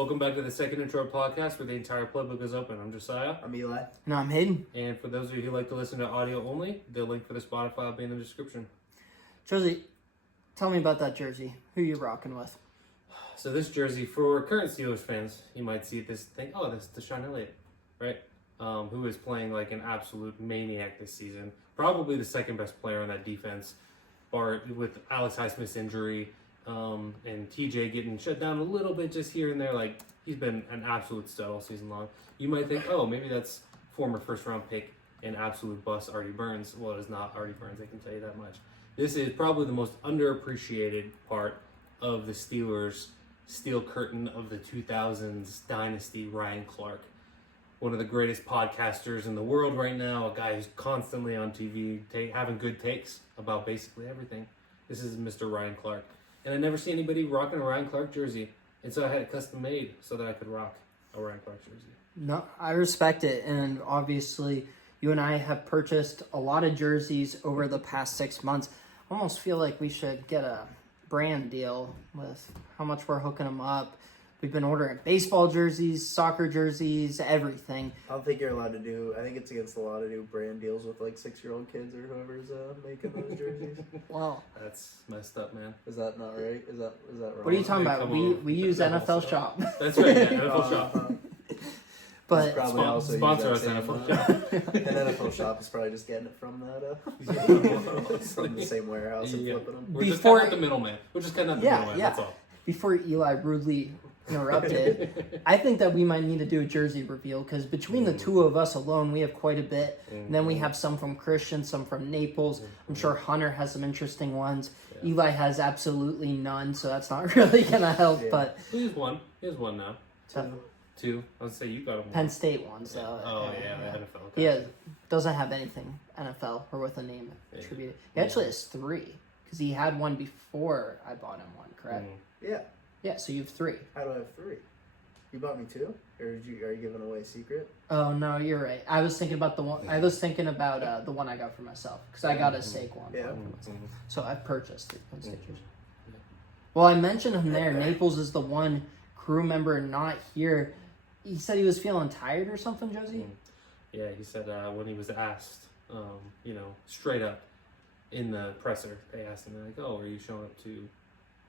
Welcome back to the Second Intro podcast where the entire playbook is open. I'm Josiah. I'm Eli. No, I'm Hayden. And for those of you who like to listen to audio only, the link for the Spotify will be in the description. Josie, tell me about that jersey. Who you rocking with? So this jersey, for current Steelers fans, you might see this thing. Oh, this is Deshaun Elliott, right? Who is playing like an absolute maniac this season. Probably the second best player on that defense, with Alex Highsmith's injury and TJ getting shut down a little bit just here and there. Like, he's been an absolute stud all season long. You might think, oh, maybe that's former first-round pick and absolute bust Artie Burns. Well, it is not Artie Burns, I can tell you that much. This is probably the most underappreciated part of the Steelers' steel curtain of the 2000s dynasty, Ryan Clark. One of the greatest podcasters in the world right now, a guy who's constantly on TV, having good takes about basically everything. This is Mr. Ryan Clark. And I never see anybody rocking a Ryan Clark jersey. And so I had it custom made so that I could rock a Ryan Clark jersey. No, I respect it. And obviously, you and I have purchased a lot of jerseys over the past 6 months. I almost feel like we should get a brand deal with how much we're hooking them up. We've been ordering baseball jerseys, soccer jerseys, everything. I don't think you're allowed to do. I think it's against the law to do brand deals with like 6-year-old kids or whoever's making those jerseys. Well, That's messed up, man. Is that not right? Is that wrong? what are you talking Hey, about? come We on. use That's NFL also- Shop. That's right, yeah, NFL Shop. But Probably also Sponsor use us, that NFL same, Shop. An NFL Shop is probably just getting it from that from the same warehouse and Yeah. flipping them. We're just Before- cutting out the middleman. We're just cutting out the Yeah, middleman, yeah. that's all. before Eli rudely interrupted, I think that we might need to do a jersey reveal because between the two of us alone, we have quite a bit. And then we have some from Christian, some from Naples. I'm sure Hunter has some interesting ones. Yeah. Eli has absolutely none, so that's not really going to help. Yeah. But He has one. He has one now. so, Two. I would say you got him one. Penn State ones, though. Oh, yeah, the NFL. He doesn't have anything NFL or with a name Yeah. attributed. He actually has three because he had one before I bought him one, correct? Yeah. Yeah, so you have three. How do I have 3? You bought me 2, or are you giving away a secret? Oh no, you're right. I was thinking about the one. I was thinking about the one I got for myself because I got a steak one. Yeah. So I purchased it. Those Mhm. stitchers. Well, I mentioned him there. Naples is the one crew member not here. He said he was feeling tired or something, Josie. Yeah, he said when he was asked, straight up in the presser, they asked him, like, oh, are you showing up to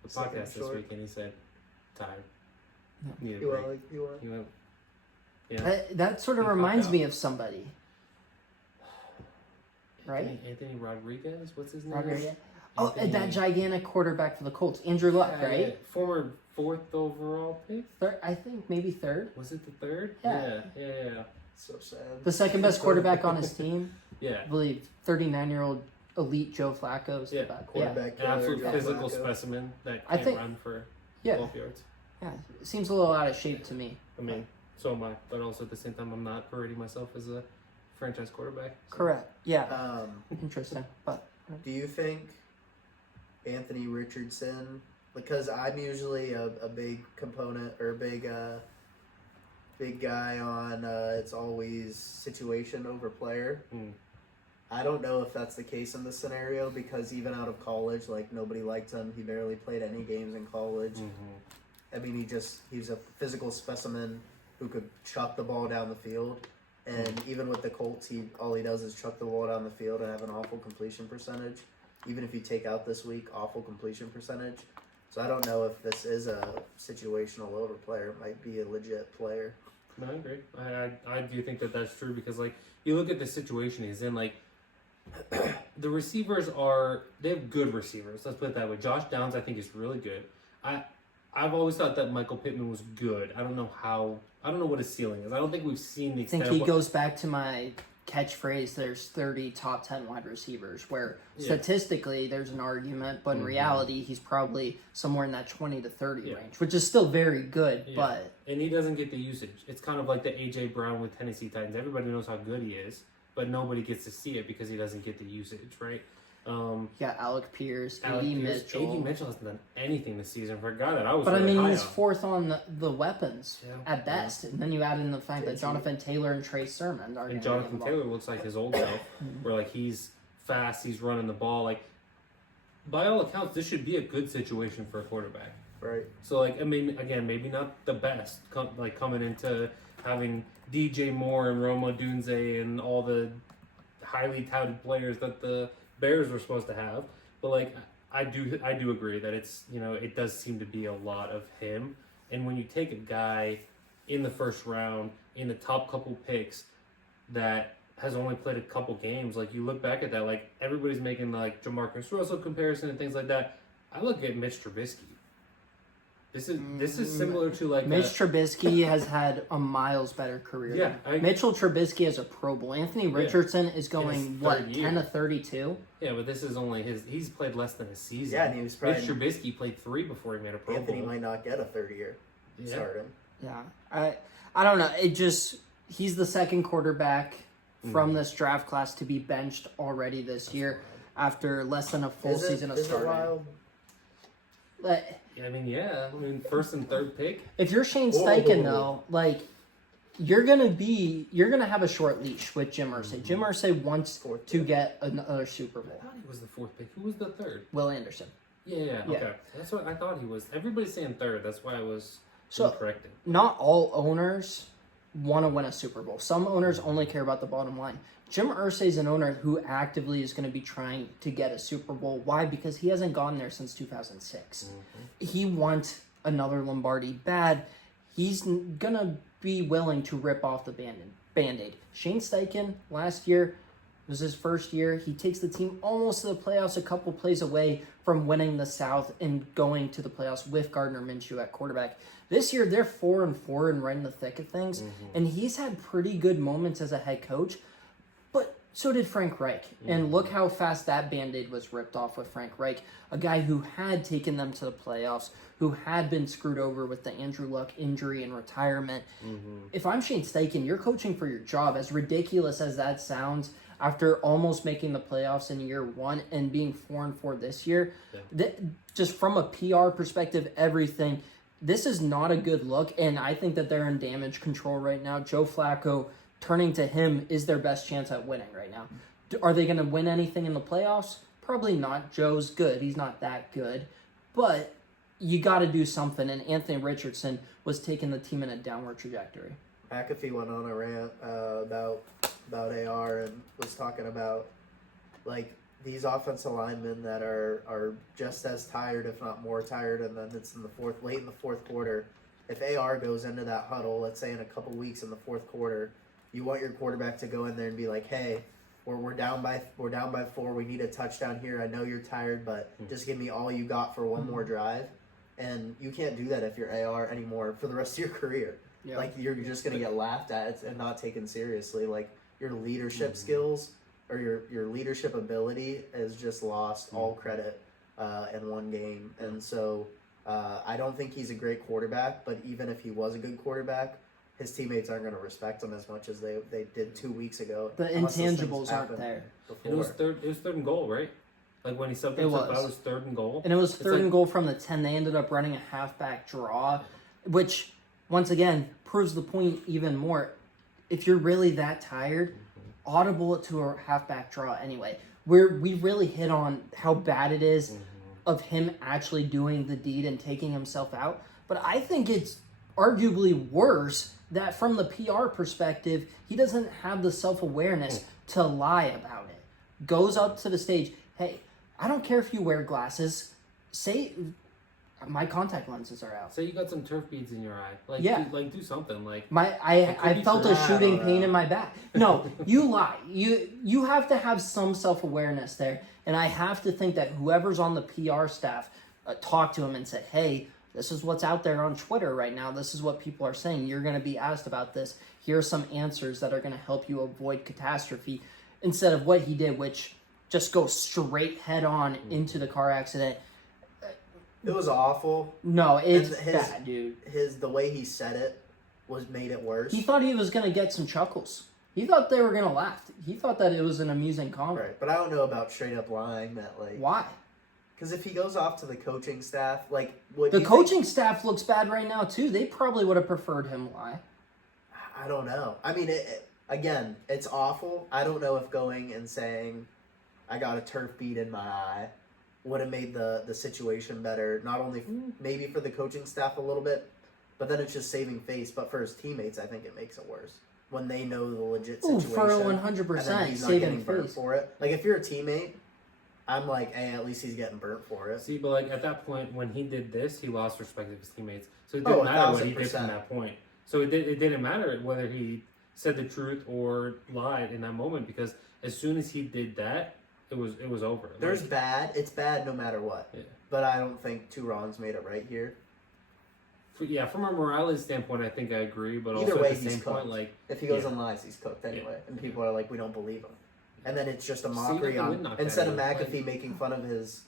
the Second podcast this short. week? And he said, tired. No. Need a You break. want you want? He went, yeah. That sort of He popped reminds out. me of somebody, right? Anthony Rodriguez? What's his name? Rodriguez. Oh, Anthony- that gigantic quarterback for the Colts, Andrew Luck, Yeah, right? former 4th overall pick? Third, I think maybe third. Was it the 3rd? Yeah. Yeah. So sad. The second best quarterback on his team, Yeah. I believe. 39-year-old elite Joe Flacco. Yeah. Yeah. Quarterback An absolute killer, Joe physical Flacco. specimen that I can't think- run for Yeah. 12 yards. Yeah. It seems a little out of shape to me. I mean, so am I. But also at the same time, I'm not parading myself as a franchise quarterback. So. Correct. Yeah. Interesting. But Do you think Anthony Richardson? Because I'm usually a big component or a big guy on it's always situation over player. Mm. I don't know if that's the case in this scenario because even out of college, like nobody liked him. He barely played any games in college. Mm-hmm. I mean, he's a physical specimen who could chuck the ball down the field. And even with the Colts, all he does is chuck the ball down the field and have an awful completion percentage. Even if you take out this week, awful completion percentage. So I don't know if this is a situational over player. It might be a legit player. No, I agree. I do think that that's true because, like, you look at the situation he's in, like, the receivers they have good receivers. Let's put it that way. Josh Downs, I think, is really good. I've always thought that Michael Pittman was good. I don't know what his ceiling is. I don't think we've seen the I think extent he of goes back to my catchphrase, there's 30 top 10 wide receivers, where Yeah. statistically there's an argument, but in Mhm. reality he's probably somewhere in that 20 to 30 Yeah. range, which is still very good, Yeah. but and he doesn't get the usage. It's kind of like the A.J. Brown with Tennessee Titans. Everybody knows how good he is, but nobody gets to see it because he doesn't get the usage, right? yeah, Alec Pierce, Alec A.D. Pierce- Mitchell. A.D. Mitchell hasn't done anything this season for a guy that I was But I really mean, high he's on. fourth on the weapons Yeah. at best, and then you add in the fact that JT. Jonathan Taylor and Trey Sermon are And gonna Jonathan be Taylor involved. looks like his old self, where like he's fast, he's running the ball. Like by all accounts, this should be a good situation for a quarterback. Right. So like, I mean, again, maybe not the best. Coming into having DJ Moore and Roma Dunze and all the highly touted players that the Bears were supposed to have, but like, I do agree that it's, it does seem to be a lot of him. And when you take a guy in the first round in the top couple picks that has only played a couple games, like you look back at that, like everybody's making like Jamarcus Russell comparison and things like that. I look at Mitch Trubisky. This is similar to like Mitch Trubisky has had a miles better career. Yeah, Mitchell Trubisky has a Pro Bowl. Anthony Richardson is going third year. 10 to 32. Yeah, but this is only he's played less than a season. Yeah, and he was probably. Mitch Trubisky played 3 before he made a Pro Anthony Bowl. might not get a third year starting. Yeah, I don't know. He's the second quarterback from this draft class to be benched already this year after less than a full season of starting. Wild? But I mean, first and third pick. if you're Shane Steichen though, like you're gonna have a short leash with Jim Irsay. Jim Irsay wants to get another Super I Bowl. thought he was the fourth pick. Who was the third? Will Anderson. Yeah. Okay. That's what I thought he was. Everybody's saying third. That's why I was corrected. Not all owners want to win a Super Bowl. Some owners only care about the bottom line. Jim Irsay is an owner who actively is going to be trying to get a Super Bowl. Why? Because he hasn't gone there since 2006. He wants another Lombardi bad. He's going to be willing to rip off the Band-Aid. Shane Steichen, last year, was his first year. He takes the team almost to the playoffs, a couple plays away from winning the South and going to the playoffs with Gardner Minshew at quarterback. This year, they're 4-4 and right in the thick of things. And he's had pretty good moments as a head coach. But so did Frank Reich. And look how fast that Band-Aid was ripped off with Frank Reich, a guy who had taken them to the playoffs, who had been screwed over with the Andrew Luck injury and retirement. If I'm Shane Steichen, you're coaching for your job. As ridiculous as that sounds, after almost making the playoffs in year one and being 4-4 this year, just from a PR perspective, everything, this is not a good look. And I think that they're in damage control right now. Joe Flacco, turning to him is their best chance at winning right now. Are they going to win anything in the playoffs? Probably not. Joe's good. He's not that good. But you got to do something. And Anthony Richardson was taking the team in a downward trajectory. McAfee went on a rant about AR and was talking about like these offensive linemen that are just as tired, if not more tired, and then it's late in the fourth quarter. If AR goes into that huddle, let's say in a couple weeks in the fourth quarter, you want your quarterback to go in there and be like, "Hey, we're down by 4. We need a touchdown here. I know you're tired, but just give me all you got for one more drive." And you can't do that if you're AR anymore for the rest of your career. Yeah. Like you're just gonna get laughed at and not taken seriously. Like your leadership skills or your leadership ability has just lost all credit in one game. And so I don't think he's a great quarterback. But even if he was a good quarterback, his teammates aren't going to respect him as much as they did 2 weeks ago. The unless those things intangibles aren't happened there. before. It was third and goal, right? Like when he subbed It himself was. out, it was third and goal. And it was It's third like- and goal from the 10. They ended up running a halfback draw, which, once again, proves the point even more. If you're really that tired, audible it to a halfback draw anyway. We really hit on how bad it is of him actually doing the deed and taking himself out. But I think it's arguably worse that from the PR perspective, he doesn't have the self-awareness to lie about it. Goes up to the stage, hey, I don't care if you wear glasses. Say, my contact lenses are out. Say you got some turf beads in your eye. Like, Yeah. do something. Like, I felt a true. shooting I don't pain know. in my back. No, you lie. You have to have some self-awareness there. And I have to think that whoever's on the PR staff talked to him and said, hey, this is what's out there on Twitter right now. This is what people are saying. You're going to be asked about this. Here are some answers that are going to help you avoid catastrophe. Instead of what he did, which just goes straight head on into the car accident. It was awful. No, it's And bad, dude. The way he said it made it worse. He thought he was going to get some chuckles. He thought they were going to laugh. He thought that it was an amusing comment. Right, but I don't know about straight up lying that like. Why? Because if he goes off to the coaching staff, like what The you coaching staff looks bad right now, too. They probably would have preferred him lie. I don't know. I mean, again, it's awful. I don't know if going and saying, "I got a turf bead in my eye," would have made the situation better. Not only maybe for the coaching staff a little bit, but then it's just saving face. But for his teammates, I think it makes it worse when they know the legit Ooh, situation. for and then 100% he's not saving getting burnt face. for it. Like if you're a teammate, I'm like, hey, at least he's getting burnt for it. See, but like at that point when he did this, he lost respect of his teammates. So it Oh, didn't matter what he did 1000%. from that point. So it didn't matter whether he said the truth or lied in that moment, because as soon as he did that, it was over. There's Like, bad. It's bad no matter what. Yeah. But I don't think two wrongs made it right here. from a Morales standpoint, I think I agree. But Either also way, at the he's same point, cooked. like If he goes Yeah. and lies, he's cooked anyway. And people are like, we don't believe him. And then it's just a See, mockery they on. would knock that Instead of in. McAfee Like- making fun of his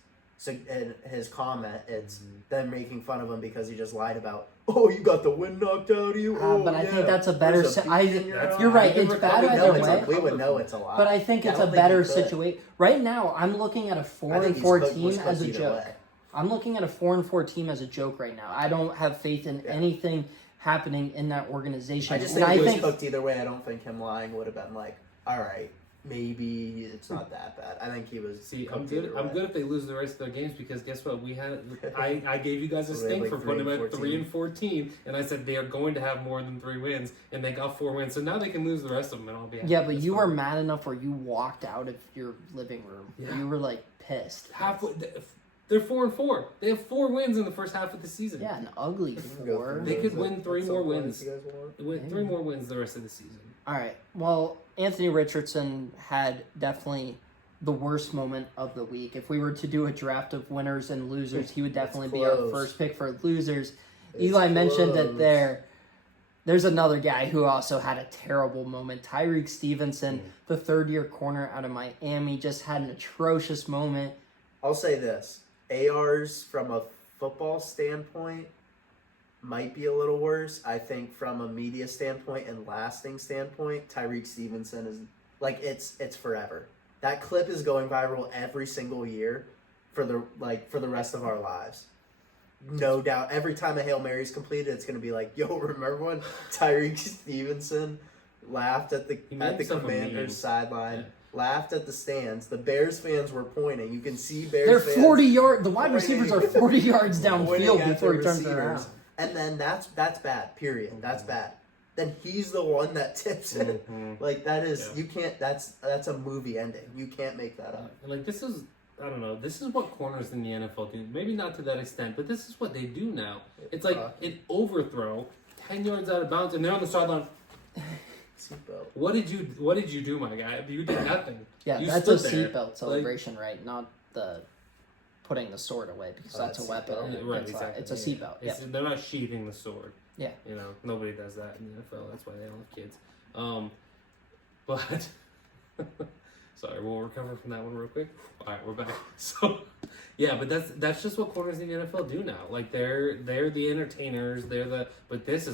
comment, it's them making fun of him because he just lied about. Oh, you got the wind knocked out of you. Oh, but I yeah. think that's a better. There's a bead in your That's- eye." You're right. I It's never bad covered either that. way. We would know it's a lie. But I think Yeah, it's I a don't think better he could. situation. Right now, I'm looking at a I 4 think and he's 4 cooked- team was as cooked a either joke. way. I'm looking at a 4 and 4 team as a joke right now. I don't have faith in anything happening in that organization. I just And think he was think cooked either way. I don't think him lying would have been like, all right, maybe it's not that bad. I think he was. See, cooked I'm good. either I'm way. good if they lose the rest of their games, because guess what? I gave you guys a So they have, stink like, for 3 putting them and at 3 and 14, and I said they are going to have more than 3 wins, and they got 4 wins. So now they can lose the rest of them, and I'll be happy. Yeah, but That's you fine. were mad enough where you walked out of your living room. Yeah. You were like pissed. halfway. They're 4 and 4. They have 4 wins in the first half of the season. Yeah, an ugly We can go 4. through They those could win at 3 some more point wins. if you guys want. They win 3 more wins the rest of the season. All right. Well, Anthony Richardson had definitely the worst moment of the week. If we were to do a draft of winners and losers, he would definitely be our close. first pick for losers. It's Eli mentioned that close. there's another guy who also had a terrible moment. Tyreek Stevenson, the third-year corner out of Miami, just had an atrocious moment. I'll say this: ARs from a football standpoint might be a little worse. I think from a media standpoint and lasting standpoint, Tyreek Stevenson is like it's forever. That clip is going viral every single year for the rest of our lives. No doubt. Every time a Hail Mary is completed, it's gonna be like, yo, remember when Tyreek Stevenson laughed at the He made himself a meme. Commanders sideline, Yeah. laughed at the stands. The Bears fans were pointing. You can see Bears They're fans 40 yards. The wide pointing- receivers are 40 yards pointing downfield at before the he turns receivers. around. And then that's bad. Period. That's bad. Then he's the one that tips it. Mhm. Like that is Yeah. you can't. That's a movie ending. You can't make that up. Like this is, I don't know. This is what corners in the NFL do. Maybe not to that extent, but this is what they do now. It's like an overthrow, 10 yards out of bounds, and they're on the sideline. Seatbelt. What did you do, my guy? You did nothing. Yeah, You that's a stood there, seatbelt celebration, right? Not the putting the sword away because Oh, that's a that's weapon. seatbelt. It's Right, a- exactly. It's a seatbelt. Yeah. They're not sheathing the sword. Yeah. You know, nobody does that in the NFL. That's why they don't have kids. But sorry, we'll recover from that one real quick. All right, we're back. So, yeah, but that's just what corners in the NFL do now. Like they're the entertainers. But this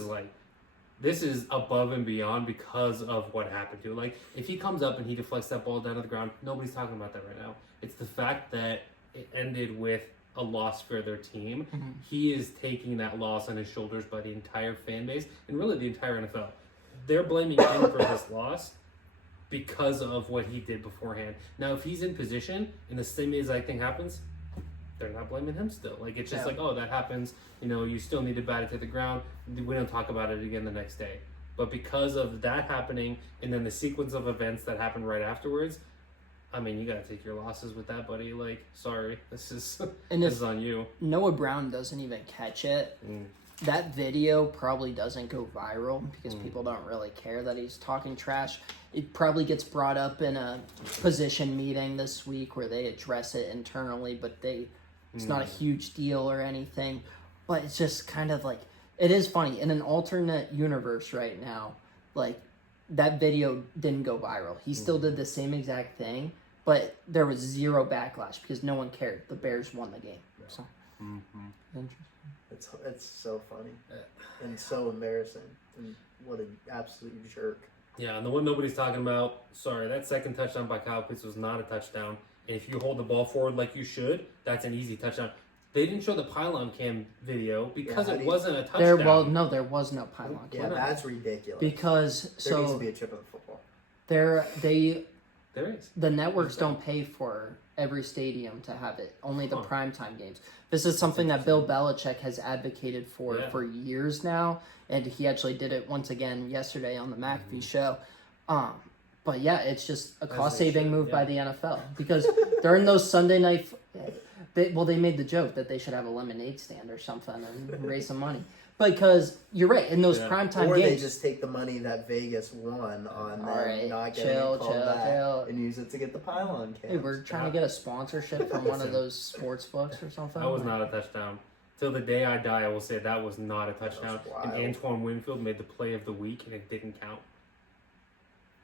is above and beyond because of what happened to him. Like if he comes up and he deflects that ball down to the ground, nobody's talking about that right now. It's the fact that it ended with a loss for their team. Mhm. He is taking that loss on his shoulders by the entire fan base and really the entire NFL. They're blaming him for this loss because of what he did beforehand. Now, if he's in position and the same exact thing happens, they're not blaming him still. Like, it's just Yeah. like, oh, that happens. You know, you still need to bat it to the ground. We don't talk about it again the next day. But because of that happening and then the sequence of events that happened right afterwards, I mean, you got to take your losses with that, buddy. Like, sorry. This is And this if is on you. Noah Brown doesn't even catch it, that video probably doesn't go viral because people don't really care that he's talking trash. It probably gets brought up in a position meeting this week where they address it internally, but it's not a huge deal or anything. But it's just kind of like, it is funny. In an alternate universe right now, like, that video didn't go viral. He still did the same exact thing, but there was zero backlash because no one cared. The Bears won the game. So, interesting. It's so funny and so embarrassing. And what an absolute jerk. Yeah, and the one nobody's talking about, sorry, that second touchdown by Kyle Pitts was not a touchdown. And if you hold the ball forward like you should, that's an easy touchdown. They didn't show the pylon cam video because Yeah, it wasn't a touchdown. There was no pylon Yeah, cam that's ridiculous. because there needs to so be a chip in football. they There is. The networks don't pay for every stadium to have it. Only the primetime games. This is something that Bill Belichick has advocated for years now, and he actually did it once again yesterday on the McAfee show. But yeah, it's just a cost-saving move by the NFL because during those Sunday night, they made the joke that they should have a lemonade stand or something and raise some money. Because you're right, in those primetime or games, they just take the money that Vegas won on them not getting chill, called back chill. and use it to get the pylon cams. Hey, we're trying to get a sponsorship from one of those sports books or something. That was not a touchdown. Till the day I die, I will say that was not a touchdown. And Antoine Winfield made the play of the week, and it didn't count.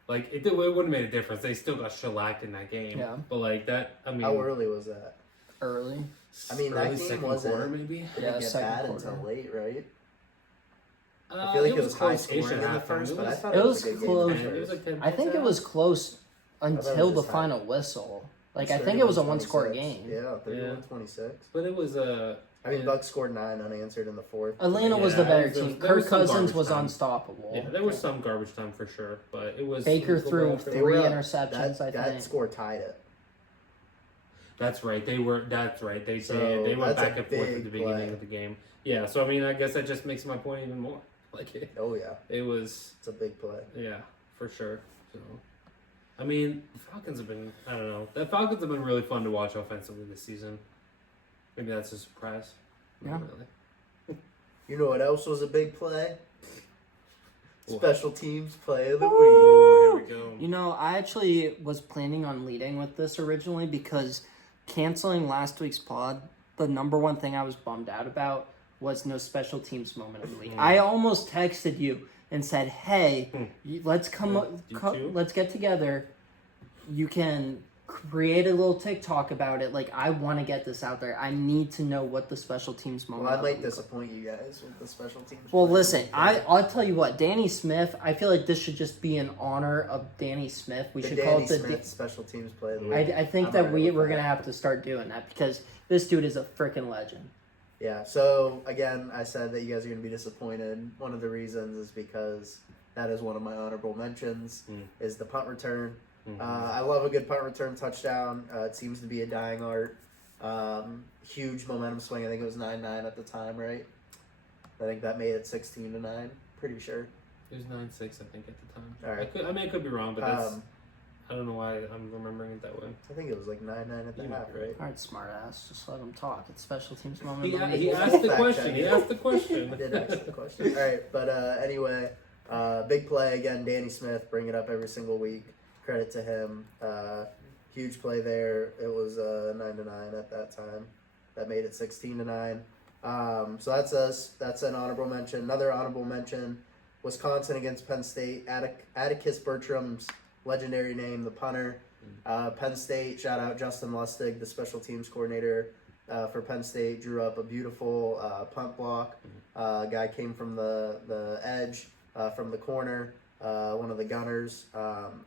Like, it wouldn't have made a difference. They still got shellacked in that game. Yeah. But, like, that, I mean... How early was that? Early. I mean, that game second wasn't... quarter, maybe? Didn't get second bad quarter. until late, right? I feel like it was high scoring in the first, but I thought it was a good close. game. It was like 10 I think it was close until the final whistle. Like, I think it was a one-score game. Yeah, 31-26. But it was I mean, Bucks scored 9 unanswered in the fourth. Atlanta was the better there team. there was Kirk some Cousins garbage was time. unstoppable. Yeah, there was some garbage time for sure, but it was... Baker threw it was 3 were up. interceptions, I That think. score tied it. That's right. That's right. They So, did. They went that's a back and forth at the big beginning play. of the game. Yeah, so I mean, I guess that just makes my point even more. Like, Oh, yeah. it was... It's a big play. Yeah, for sure. So, I mean, the Falcons have been, I don't know. The Falcons have been really fun to watch offensively this season. Maybe that's a surprise. Not Yeah. really. You know what else was a big play? What? Special teams play of the week. Ooh, here we go. You know, I actually was planning on leading with this originally because canceling last week's pod, the number one thing I was bummed out about was no special teams moment of the week. I almost texted you and said, "Hey, let's let's get together. You can create a little TikTok about it. Like, I want to get this out there. I need to know what the special teams moment." Well, I of might the week was." disappoint you guys with the special teams. Well, play. listen, I'll tell you what, Danny Smith. I feel like this should just be in honor of Danny Smith. We the should Danny call it the. Smith special teams play of the I, week. I think I'm that alright with we're that. gonna have to start doing that because this dude is a freaking legend. Yeah, so again, I said that you guys are going to be disappointed. One of the reasons is because that is one of my honorable mentions, is the punt return. I love a good punt return touchdown. It seems to be a dying art. Huge momentum swing. I think it was 9-9 at the time, right? I think that made it 16-9. Pretty sure. It was 9-6, I think, at the time. All right. I could be wrong, but that's... I don't know why I'm remembering it that way. I think it was like 9-9 at the half, right? All right, smart ass, just let him talk. It's special teams moment. of the He week. asked the Fact question. check. He asked the question. I did answer the question. All right, but anyway, big play again. Danny Smith, bring it up every single week. Credit to him. Huge play there. It was 9-9 at that time. That made it 16-9. So that's us. That's an honorable mention. Another honorable mention: Wisconsin against Penn State. Atticus Bertram's legendary name, the punter. Penn State. Shout out Justin Lustig, the special teams coordinator for Penn State. Drew up a beautiful punt block. Guy came from the edge, from the corner. One of the gunners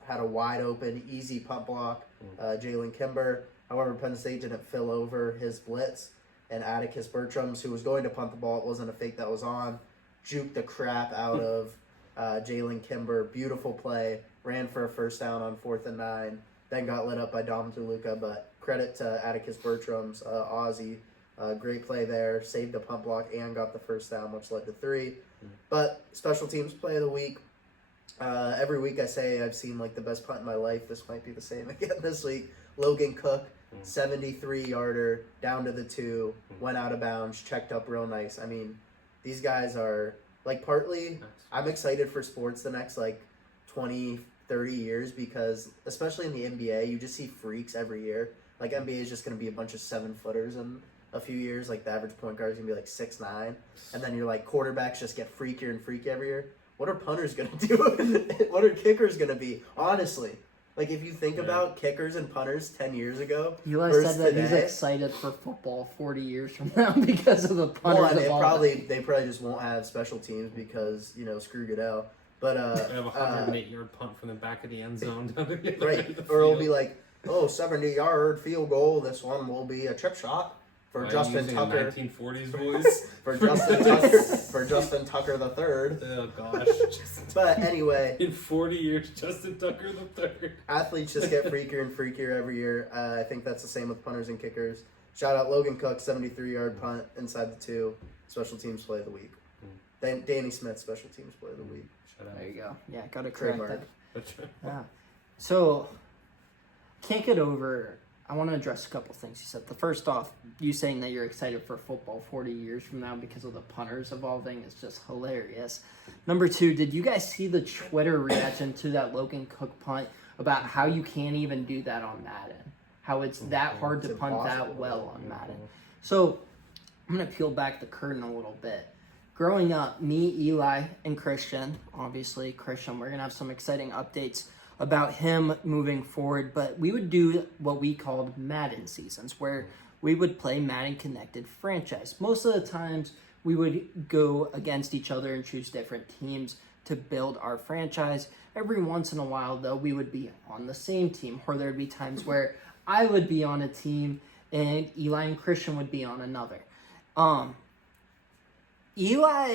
had a wide open, easy punt block. Jalen Kimber. However, Penn State didn't fill over his blitz, and Atticus Bertrams, who was going to punt the ball, it wasn't a fake that was on, juked the crap out of Jalen Kimber. Beautiful play. Ran for a first down on 4th and 9. Then got lit up by Dom DeLuca, but credit to Atticus Bertrams, Aussie. Great play there. Saved a punt block and got the first down, which led to 3. But special teams play of the week. Every week I say I've seen like the best punt in my life. This might be the same again this week. Logan Cook, 73-yarder, down to the 2, went out of bounds, checked up real nice. I mean, these guys are, like, partly, I'm excited for sports the next, like, 20, 30 years because, especially in the NBA, you just see freaks every year. Like, NBA is just going to be a bunch of 7-footers in a few years. Like, the average point guard is going to be, like, 6'9". And then you're like, quarterbacks just get freakier and freakier every year. What are punters going to do? What are kickers going to be? Honestly. Like, if you think about kickers and punters 10 years ago Eli versus said that he's today, excited for football 40 years from now because of the punters. well, and of they probably just won't have special teams because, screw Goodell. But, I have a 108-yard punt from the back of the end zone. right. Or it'll be like, 70-yard field goal. This one will be a chip shot. for Why are you Justin using a Tucker. 1940s voice. For Justin Tucker the third. Oh gosh. But anyway, In 40 years, Justin Tucker the third. athletes just get freakier and freakier every year. I think that's the same with punters and kickers. Shout out Logan Cook, 73-yard punt inside the 2. Special teams play of the week. Then Danny Smith, special teams play of the week. Shut up. There you go. Yeah, gotta correct Trademark. that. That's right. Yeah. So, can't get over. I want to address a couple things you said. The first off, you saying that you're excited for football 40 years from now because of the punters evolving is just hilarious. Number 2, did you guys see the Twitter reaction to that Logan Cook punt about how you can't even do that on Madden? How it's that hard to It's punt that impossible. well on Madden. So, I'm going to peel back the curtain a little bit. Growing up, me, Eli, and Christian, obviously Christian, we're going to have some exciting updates about him moving forward, but we would do what we called Madden seasons, where we would play Madden Connected Franchise. Most of the times, we would go against each other and choose different teams to build our franchise. Every once in a while, though, we would be on the same team, or there'd be times where I would be on a team and Eli and Christian would be on another. Eli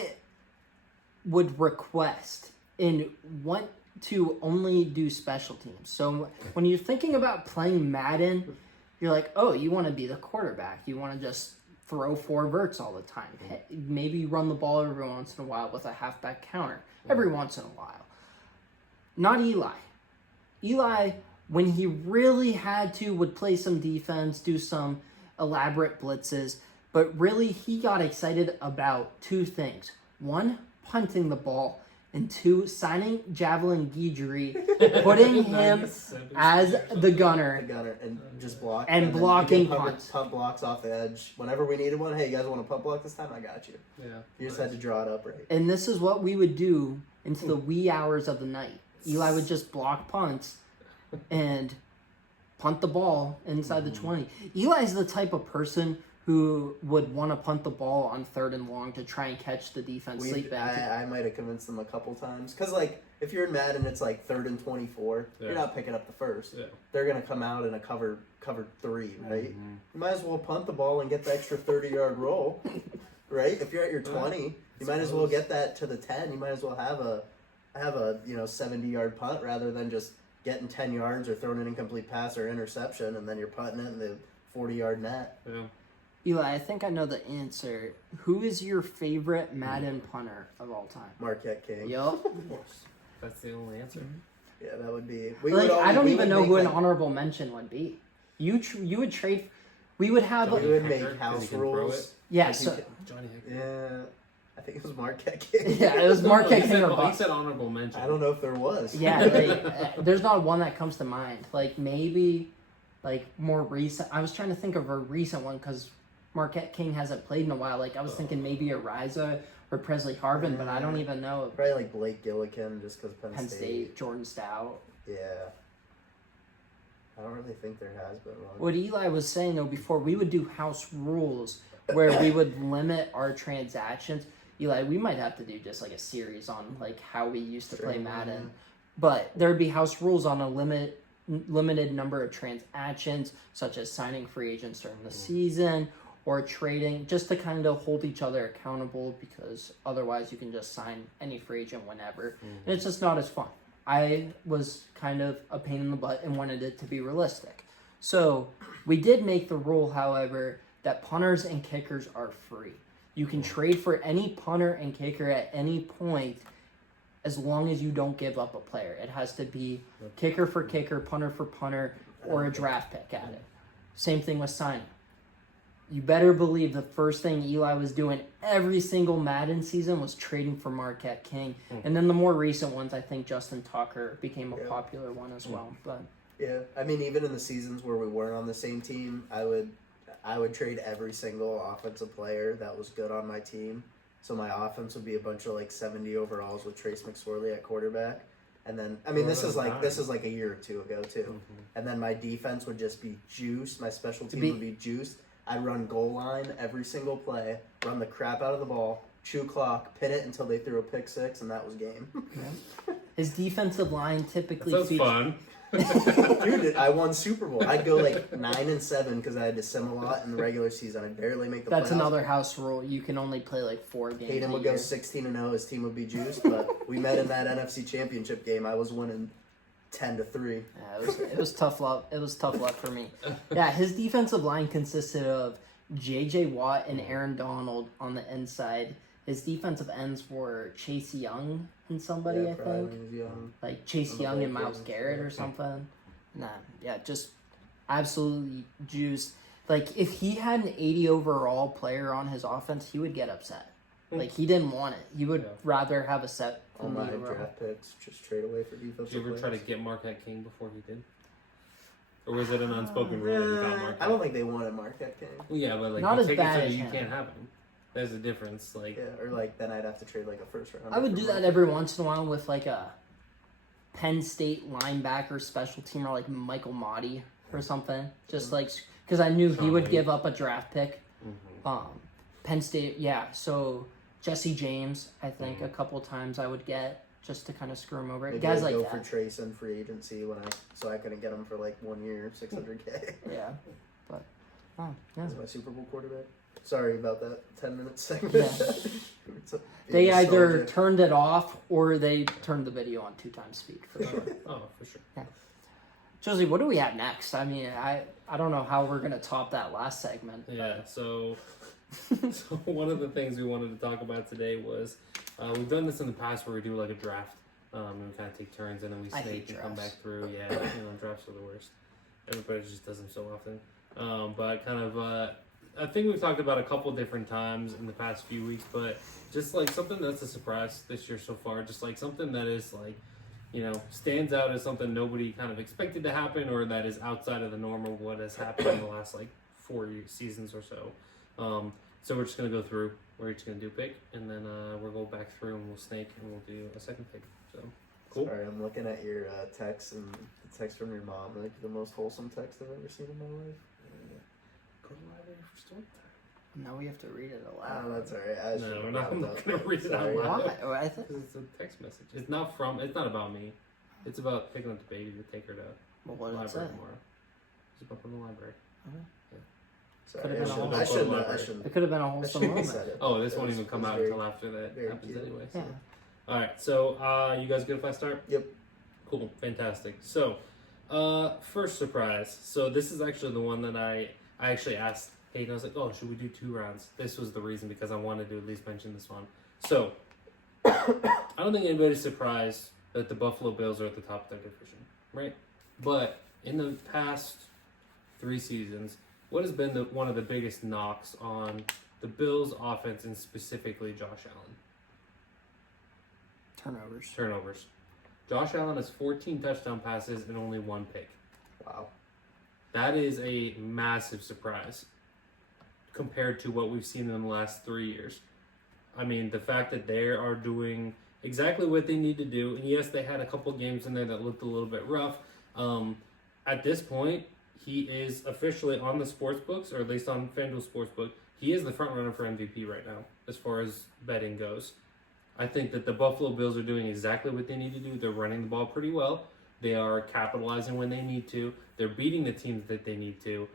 would request and want to only do special teams. So when you're thinking about playing Madden, you're like, oh, you want to be the quarterback. You want to just throw 4 verts all the time. Maybe you run the ball every once in a while with a halfback counter. Every once in a while. Not Eli. Eli, when he really had to, would play some defense, do some elaborate blitzes, but really he got excited about 2 things. 1, punting the ball, and 2, signing Javelin Guidry, putting him 97 as the The gunner. gunner and just block. And then blocking you get punts. punt blocks off the edge. Whenever we needed one, hey, you guys want a punt block this time? I got you. Yeah. You just had to draw it up right. And this is what we would do into the wee hours of the night. Eli would just block punts and punt the ball inside the 20. Eli's the type of person who would want to punt the ball on 3rd and long to try and catch the defense sleeping. I might have convinced them a couple times. Because, like, if you're in Madden, it's like 3rd and 24. Yeah. You're not picking up the first. Yeah. They're going to come out in a cover 3, right? Mhm. You might as well punt the ball and get the extra 30-yard roll, right? If you're at your 20, you might as well get that to the 10. You might as well have a 70-yard punt rather than just getting 10 yards or throwing an incomplete pass or interception and then you're punting it in the 40-yard net. Yeah. Eli, I think I know the answer. Who is your favorite Madden punter of all time? Marquette King. Yup. Of course. That's the only answer. Yeah, that would be. I don't even know who an like, honorable mention would be. You would trade. We would have. We would make Hacker, 'cause house he can throw rules. it. Yeah. Like, So Johnny Hickman. Yeah, I think it was Marquette King. yeah, it was Marquette he King said, or he bust. said honorable mention. I don't know if there was. Yeah, there's not one that comes to mind. Like maybe, like more recent. I was trying to think of a recent one because Marquette King hasn't played in a while. Like I was thinking maybe Ariza or Presley Harvin, but I don't even know. Probably like Blake Gillikin just because Penn, Penn State. State, Jordan Stout. Yeah. I don't really think there has been one. What Eli was saying though before, we would do house rules where we would limit our transactions. Eli, we might have to do just like a series on like how we used to play Sure. Madden, but there'd be house rules on a limited number of transactions, such as signing free agents during the season or trading, just to kind of hold each other accountable because otherwise you can just sign any free agent whenever, and it's just not as fun. I was kind of a pain in the butt and wanted it to be realistic. So we did make the rule, however, that punters and kickers are free. You can trade for any punter and kicker at any point as long as you don't give up a player. It has to be kicker for kicker, punter for punter, or a draft pick at it. Same thing with signing. You better believe the first thing Eli was doing every single Madden season was trading for Marquette King. And then the more recent ones, I think Justin Tucker became a popular one as well. But Yeah, I mean, even in the seasons where we weren't on the same team, I would trade every single offensive player that was good on my team. So my offense would be a bunch of like 70 overalls with Trace McSorley at quarterback, and then I mean this is like a year or two ago too. And then my defense would just be juiced. My special team would be juiced. I'd run goal line every single play, run the crap out of the ball, chew clock, pin it until they threw a pick six, and that was game. his defensive line typically Sounds features. fun. Dude, I won Super Bowl. I'd go like 9-7 because I had to sim a lot in the regular season. I'd barely make the That's playoffs. another house rule. You can only play like 4 games. Hayden a would year. go 16-0. His team would be juiced, but we met in that NFC Championship game. I was winning 10-3. Yeah, it was tough luck. It was tough luck for me. Yeah, his defensive line consisted of J.J. Watt and Aaron Donald on the inside. His defensive ends were Chase Young and somebody, I probably think. when he was young. Like Chase On the Young and Vikings, Myles Garrett yeah. or something. Nah, yeah, just absolutely juiced. Like if he had an 80 overall player on his offense, he would get upset. Like he didn't want it. He would Yeah. rather have a set All from my the overall. draft picks just trade away for defensive Did you ever try to players. get Marquette King before he did? Or was it an unspoken rule that you got Marquette? I don't think they wanted Marquette King. Well, yeah, but like Not you as take bad it so as you him. can't have him. There's a difference. Like Yeah, or like then I'd have to trade like a first round. I would do that every once in a while with like a Penn State linebacker special teamer like Michael Motti or something. Just like because I knew he Sean would Lee. give up a draft pick. mhm. Penn State, yeah. So Jesse James, I think a couple times I would get just to kind of screw him over. Maybe Guys I'd like go that. for Trace in free agency so I couldn't get him for like 1 year, $600K. Yeah, but oh yeah. As my Super Bowl quarterback. Sorry about that 10-minute segment. Yeah. It's a- They yeah, either nostalgia. turned it off or they turned the video on 2 times speed for sure. Oh, for sure. Josie, what do we have next? I mean, I don't know how we're gonna top that last segment. Yeah. So one of the things we wanted to talk about today was we've done this in the past where we do like a draft. And we kind of take turns and then we I hate snake and come drafts. back through. Yeah, drafts are the worst. Everybody just does them so often. But kind of, I think we've talked about a couple different times in the past few weeks, but just like something that's a surprise this year so far, just like something that is like, stands out as something nobody kind of expected to happen or that is outside of the norm of what has happened in the last like 4 seasons or so. So we're just going to go through. We're just going to do a pick, and then we'll go back through and we'll snake and we'll do a second pick. So, cool. Sorry, I'm looking at your text and the text from your mom, like the most wholesome text I've ever seen in my life. Go to the library for story time. Now we have to read it Oh, aloud. that's alright. I No, should've we're not- brought I'm not up. gonna read it out Sorry. loud. Why? I think. Because it's a text message. It's not about me. It's about picking up the baby to take her to Well, the what did it library say? tomorrow. It's about from the library. Sorry, Could've I been a shouldn't. whole I shouldn't. library. I shouldn't. It could have been a I wholesome shouldn't have moment. said it. Oh, this It won't was- even it come was out very- until after that very happens cute. anyway. Yeah. So. Alright, so you guys good if I start? Yep. Cool, fantastic. So, first surprise. So this is actually the one that I actually asked Hayden. I was like, oh, should we do 2 rounds? This was the reason because I wanted to at least mention this one. So, I don't think anybody's surprised that the Buffalo Bills are at the top of their division, right? But in the past 3 seasons, what has been one of the biggest knocks on the Bills' offense and specifically Josh Allen? Turnovers. Josh Allen has 14 touchdown passes and only 1 pick. Wow. That is a massive surprise compared to what we've seen in the last 3 years. I mean, the fact that they are doing exactly what they need to do, and yes, they had a couple games in there that looked a little bit rough. At this point, he is officially on the sports books, or at least on FanDuel Sportsbook. He is the front runner for MVP right now, as far as betting goes. I think that the Buffalo Bills are doing exactly what they need to do. They're running the ball pretty well. They are capitalizing when they need to. They're beating the teams that they need to.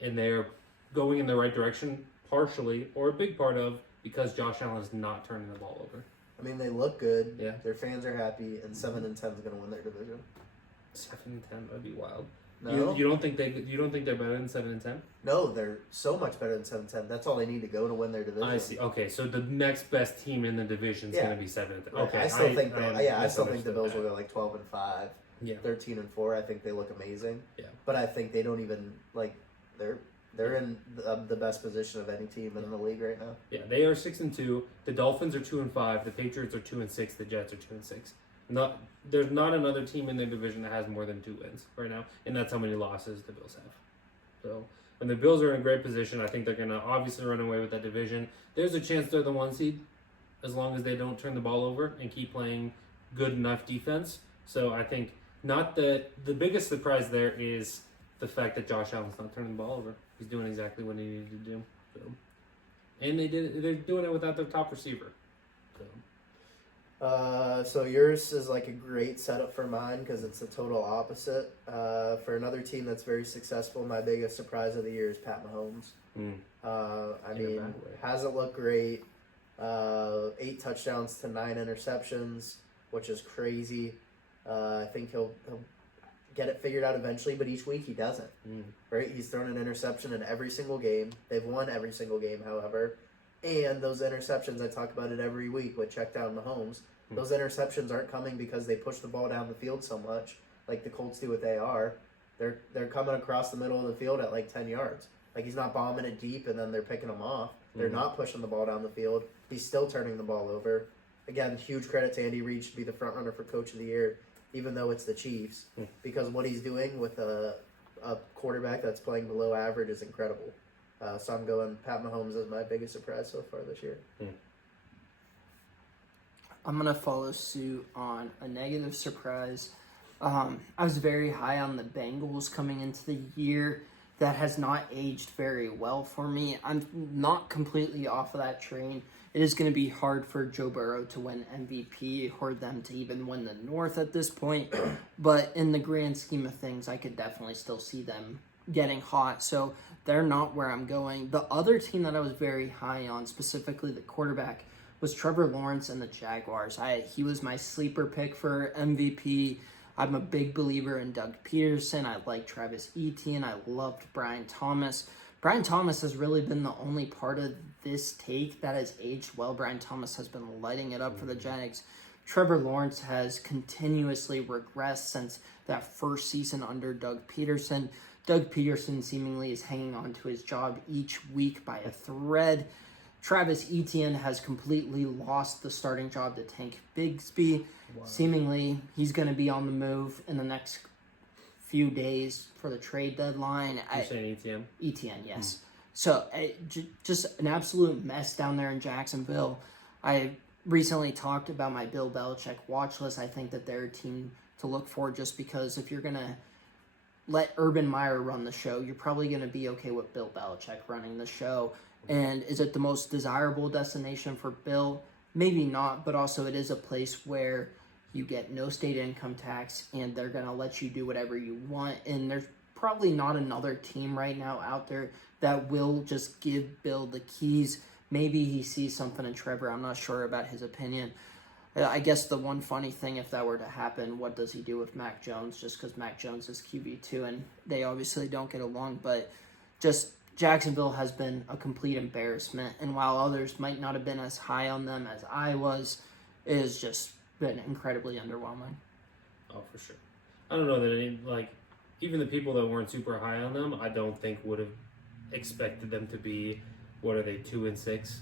And they're going in the right direction, partially, or a big part of, because Josh Allen is not turning the ball over. I mean, they look good. Yeah. Their fans are happy, and 7-10 is going to win their division. 7-10, that'd be wild. No, You don't think they're better than 7-10? no, they're so much better than 7-10. That's all they need to go to win their division. I see. Okay, so the next best team in the division is Yeah. going to be 7-10. Right. Okay, I still think. I still think misunderstood the Bills that. will go like 12-5, Yeah. 13-4. I think they look amazing. Yeah. But I think they don't even like. They're in the best position of any team in the league right now. Yeah, they are 6-2. The Dolphins are 2-5. The Patriots are 2-6. The Jets are 2-6. There's not another team in their division that has more than 2 wins right now, and that's how many losses the Bills have. So, when the Bills are in a great position, I think they're gonna obviously run away with that division. There's a chance they're the 1 seed, as long as they don't turn the ball over and keep playing good enough defense. So I think not the biggest surprise there is the fact that Josh Allen's not turning the ball over. He's doing exactly what he needed to do. So. And they're doing it without their top receiver. So So yours is like a great setup for mine because it's the total opposite. For another team that's very successful, my biggest surprise of the year is Pat Mahomes. Mm. I In a mean, bad way. hasn't looked great. 8 touchdowns to 9 interceptions, which is crazy. I think he'll get it figured out eventually, but each week he doesn't. Mm. Right? He's thrown an interception in every single game. They've won every single game, however. And those interceptions, I talk about it every week with check down Mahomes. Those interceptions aren't coming because they push the ball down the field so much, like the Colts do with AR. They're coming across the middle of the field at like 10 yards. Like he's not bombing it deep and then they're picking him off. They're not pushing the ball down the field. He's still turning the ball over. Again, huge credit to Andy Reid to be the front runner for Coach of the Year, even though it's the Chiefs, because what he's doing with a quarterback that's playing below average is incredible. So I'm going Pat Mahomes as my biggest surprise so far this year. I'm going to follow suit on a negative surprise. I was very high on the Bengals coming into the year. That has not aged very well for me. I'm not completely off of that train. It is going to be hard for Joe Burrow to win MVP or them to even win the North at this point. But in the grand scheme of things, I could definitely still see them getting hot. So they're not where I'm going. The other team that I was very high on, specifically the quarterback, was Trevor Lawrence and the Jaguars. He was my sleeper pick for MVP. I'm a big believer in Doug Peterson. I like Travis Etienne. I loved Brian Thomas. Brian Thomas has really been the only part of this take that has aged well. Brian Thomas has been lighting it up for the Jags. Trevor Lawrence has continuously regressed since that first season under Doug Peterson. Doug Peterson seemingly is hanging on to his job each week by a thread. Travis Etienne has completely lost the starting job to Tank Bigsby. Wow. Seemingly, he's going to be on the move in the next few days for the trade deadline. You're saying ETM? Etienne, yes. So, just an absolute mess down there in Jacksonville. I recently talked about my Bill Belichick watch list. I think that they're a team to look for just because if you're going to let Urban Meyer run the show, you're probably going to be okay with Bill Belichick running the show. And is it the most desirable destination for Bill? Maybe not, but also it is a place where you get no state income tax and they're going to let you do whatever you want. And there's probably not another team right now out there that will just give Bill the keys. Maybe he sees something in Trevor. I'm not sure about his opinion. I guess the one funny thing, if that were to happen, what does he do with Mac Jones? Just because Mac Jones is QB2 and they obviously don't get along. But just Jacksonville has been a complete embarrassment. And while others might not have been as high on them as I was, it has just been incredibly underwhelming. Oh, for sure. I don't know that even the people that weren't super high on them, I don't think would have expected them to be, 2-6?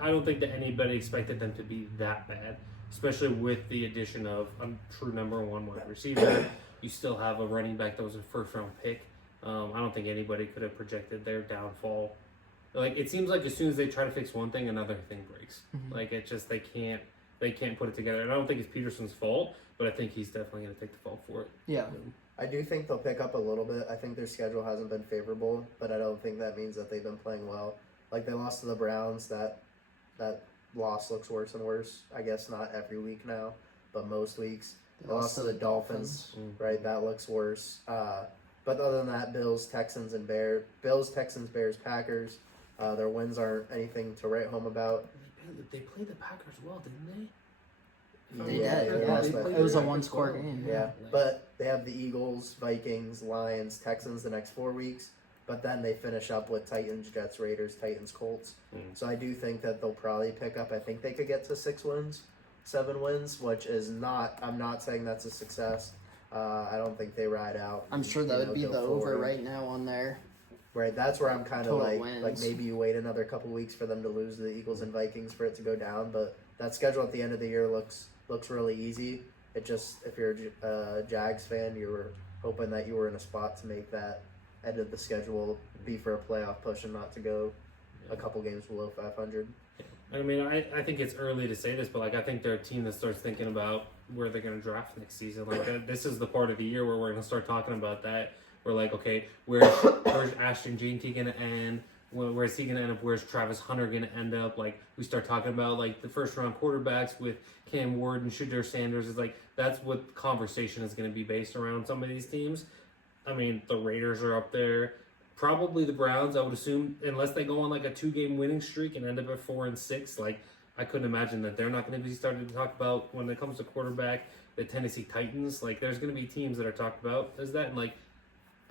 I don't think that anybody expected them to be that bad, especially with the addition of a true number one wide receiver. You still have a running back that was a first-round pick. I don't think anybody could have projected their downfall. It seems like as soon as they try to fix one thing, another thing breaks. Mm-hmm. They can't put it together. And I don't think it's Peterson's fault, but I think he's definitely going to take the fault for it. Yeah. I do think they'll pick up a little bit. I think their schedule hasn't been favorable, but I don't think that means that they've been playing well. They lost to the Browns. That loss looks worse and worse. I guess not every week now, but most weeks. They lost to the Dolphins, right? That looks worse. But other than that, Bills, Texans, Bears, Packers. Their wins aren't anything to write home about. They played the Packers well, didn't they? It was a one-score game. Yeah, but they have the Eagles, Vikings, Lions, Texans the next 4 weeks. But then they finish up with Titans, Jets, Raiders, Titans, Colts. So I do think that they'll probably pick up. I think they could get to 6 wins, 7 wins, which is not. I'm not saying that's a success. I don't think they ride out. I'm sure that would be the over right now on there. Right, that's where I'm kind of like wins. maybe you wait another couple weeks for them to lose to the Eagles and Vikings for it to go down. But that schedule at the end of the year looks really easy. It just, if you're a Jags fan, you were hoping that you were in a spot to make that end of the schedule be for a playoff push and not to go a couple games below 500. I mean, I think it's early to say this, but I think they're a team that starts thinking about where they're going to draft next season. This is the part of the year where we're going to start talking about that. We're okay, where's Ashton Jeanty going to end? Where's he going to end up? Where's Travis Hunter going to end up? Like, we start talking about, like, the first-round quarterbacks with Cam Ward and Shadur Sanders. It's like, that's what conversation is going to be based around some of these teams. I mean, the Raiders are up there. Probably the Browns, I would assume, unless they go on, like, a 2-game winning streak and end up at 4-6. Like, I couldn't imagine that they're not going to be starting to talk about, when it comes to quarterback, the Tennessee Titans. Like, there's going to be teams that are talked about as that. And, like,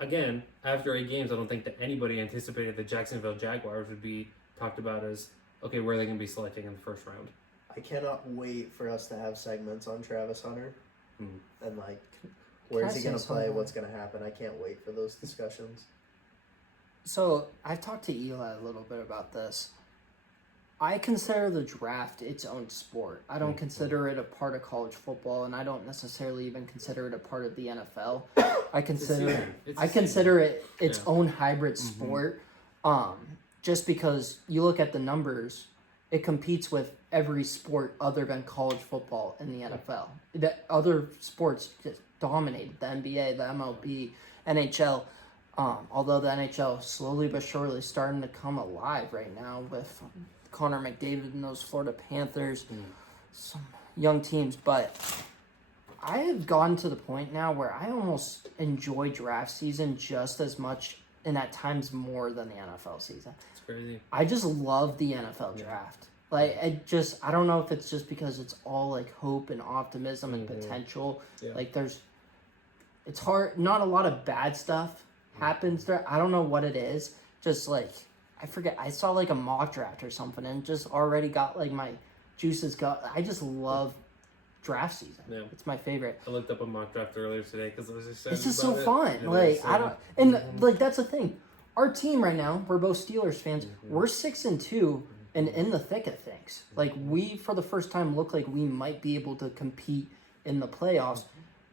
again, after 8 games, I don't think that anybody anticipated the Jacksonville Jaguars would be talked about as, okay, where are they going to be selecting in the first round? I cannot wait for us to have segments on Travis Hunter. Hmm. And, like, where's Can I he going to say play? something? What's going to happen? I can't wait for those discussions. So I've talked to Eli a little bit about this. I consider the draft its own sport. I don't consider it a part of college football, and I don't necessarily even consider it a part of the NFL. I consider it its own hybrid sport. Just because you look at the numbers, it competes with every sport other than college football in the NFL. The other sports just dominate the NBA, the MLB, NHL. Although the NHL slowly but surely starting to come alive right now with Connor McDavid and those Florida Panthers, some young teams. But I have gotten to the point now where I almost enjoy draft season just as much and at times more than the NFL season. It's crazy. I just love the NFL draft. Like, I don't know if it's just because it's all like hope and optimism and potential. Yeah. Like, it's hard, not a lot of bad stuff happens there. I don't know what it is. Just like, I forget, I saw like a mock draft or something and just already got like my juices I just love draft season. Yeah. It's my favorite. I looked up a mock draft earlier today because I was excited. It's just so about fun. it. Like, I don't, and like, that's the thing. Our team right now, we're both Steelers fans. We're 6-2 and in the thick of things. Like, we, for the first time, look like we might be able to compete in the playoffs.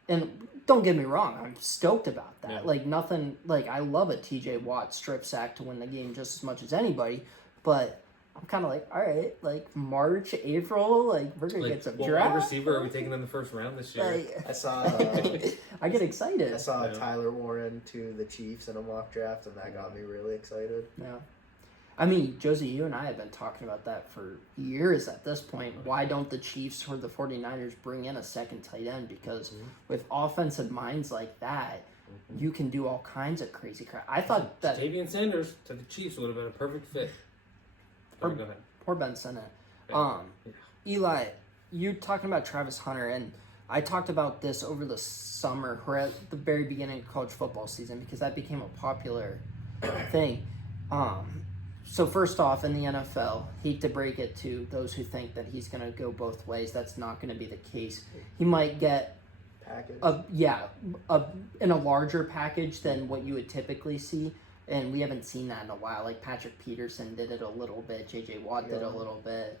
And don't get me wrong, I'm stoked about that. Yeah. Like, nothing, like, I love a TJ Watt strip sack to win the game just as much as anybody, but I'm kind of like, all right, like, March, April, like, we're going to get some what draft. wide receiver are we taking in the first round this year? Like, I saw I get excited. I saw Tyler Warren to the Chiefs in a mock draft, and that got me really excited. Yeah. I mean, Josie, you and I have been talking about that for years at this point. Why don't the Chiefs or the 49ers bring in a second tight end? Because with offensive minds like that, you can do all kinds of crazy crap. I thought that Jatavian Sanders to the Chiefs would have been a perfect fit. Go ahead. poor Ben Sinnott. Eli, you talking about Travis Hunter, and I talked about this over the summer, or at the very beginning of college football season, because that became a popular thing. So first off, in the NFL, hate to break it to those who think that he's going to go both ways. That's not going to be the case. He might get Package. in a larger package than what you would typically see, and we haven't seen that in a while. Like Patrick Peterson did it a little bit, J.J. Watt did a little bit.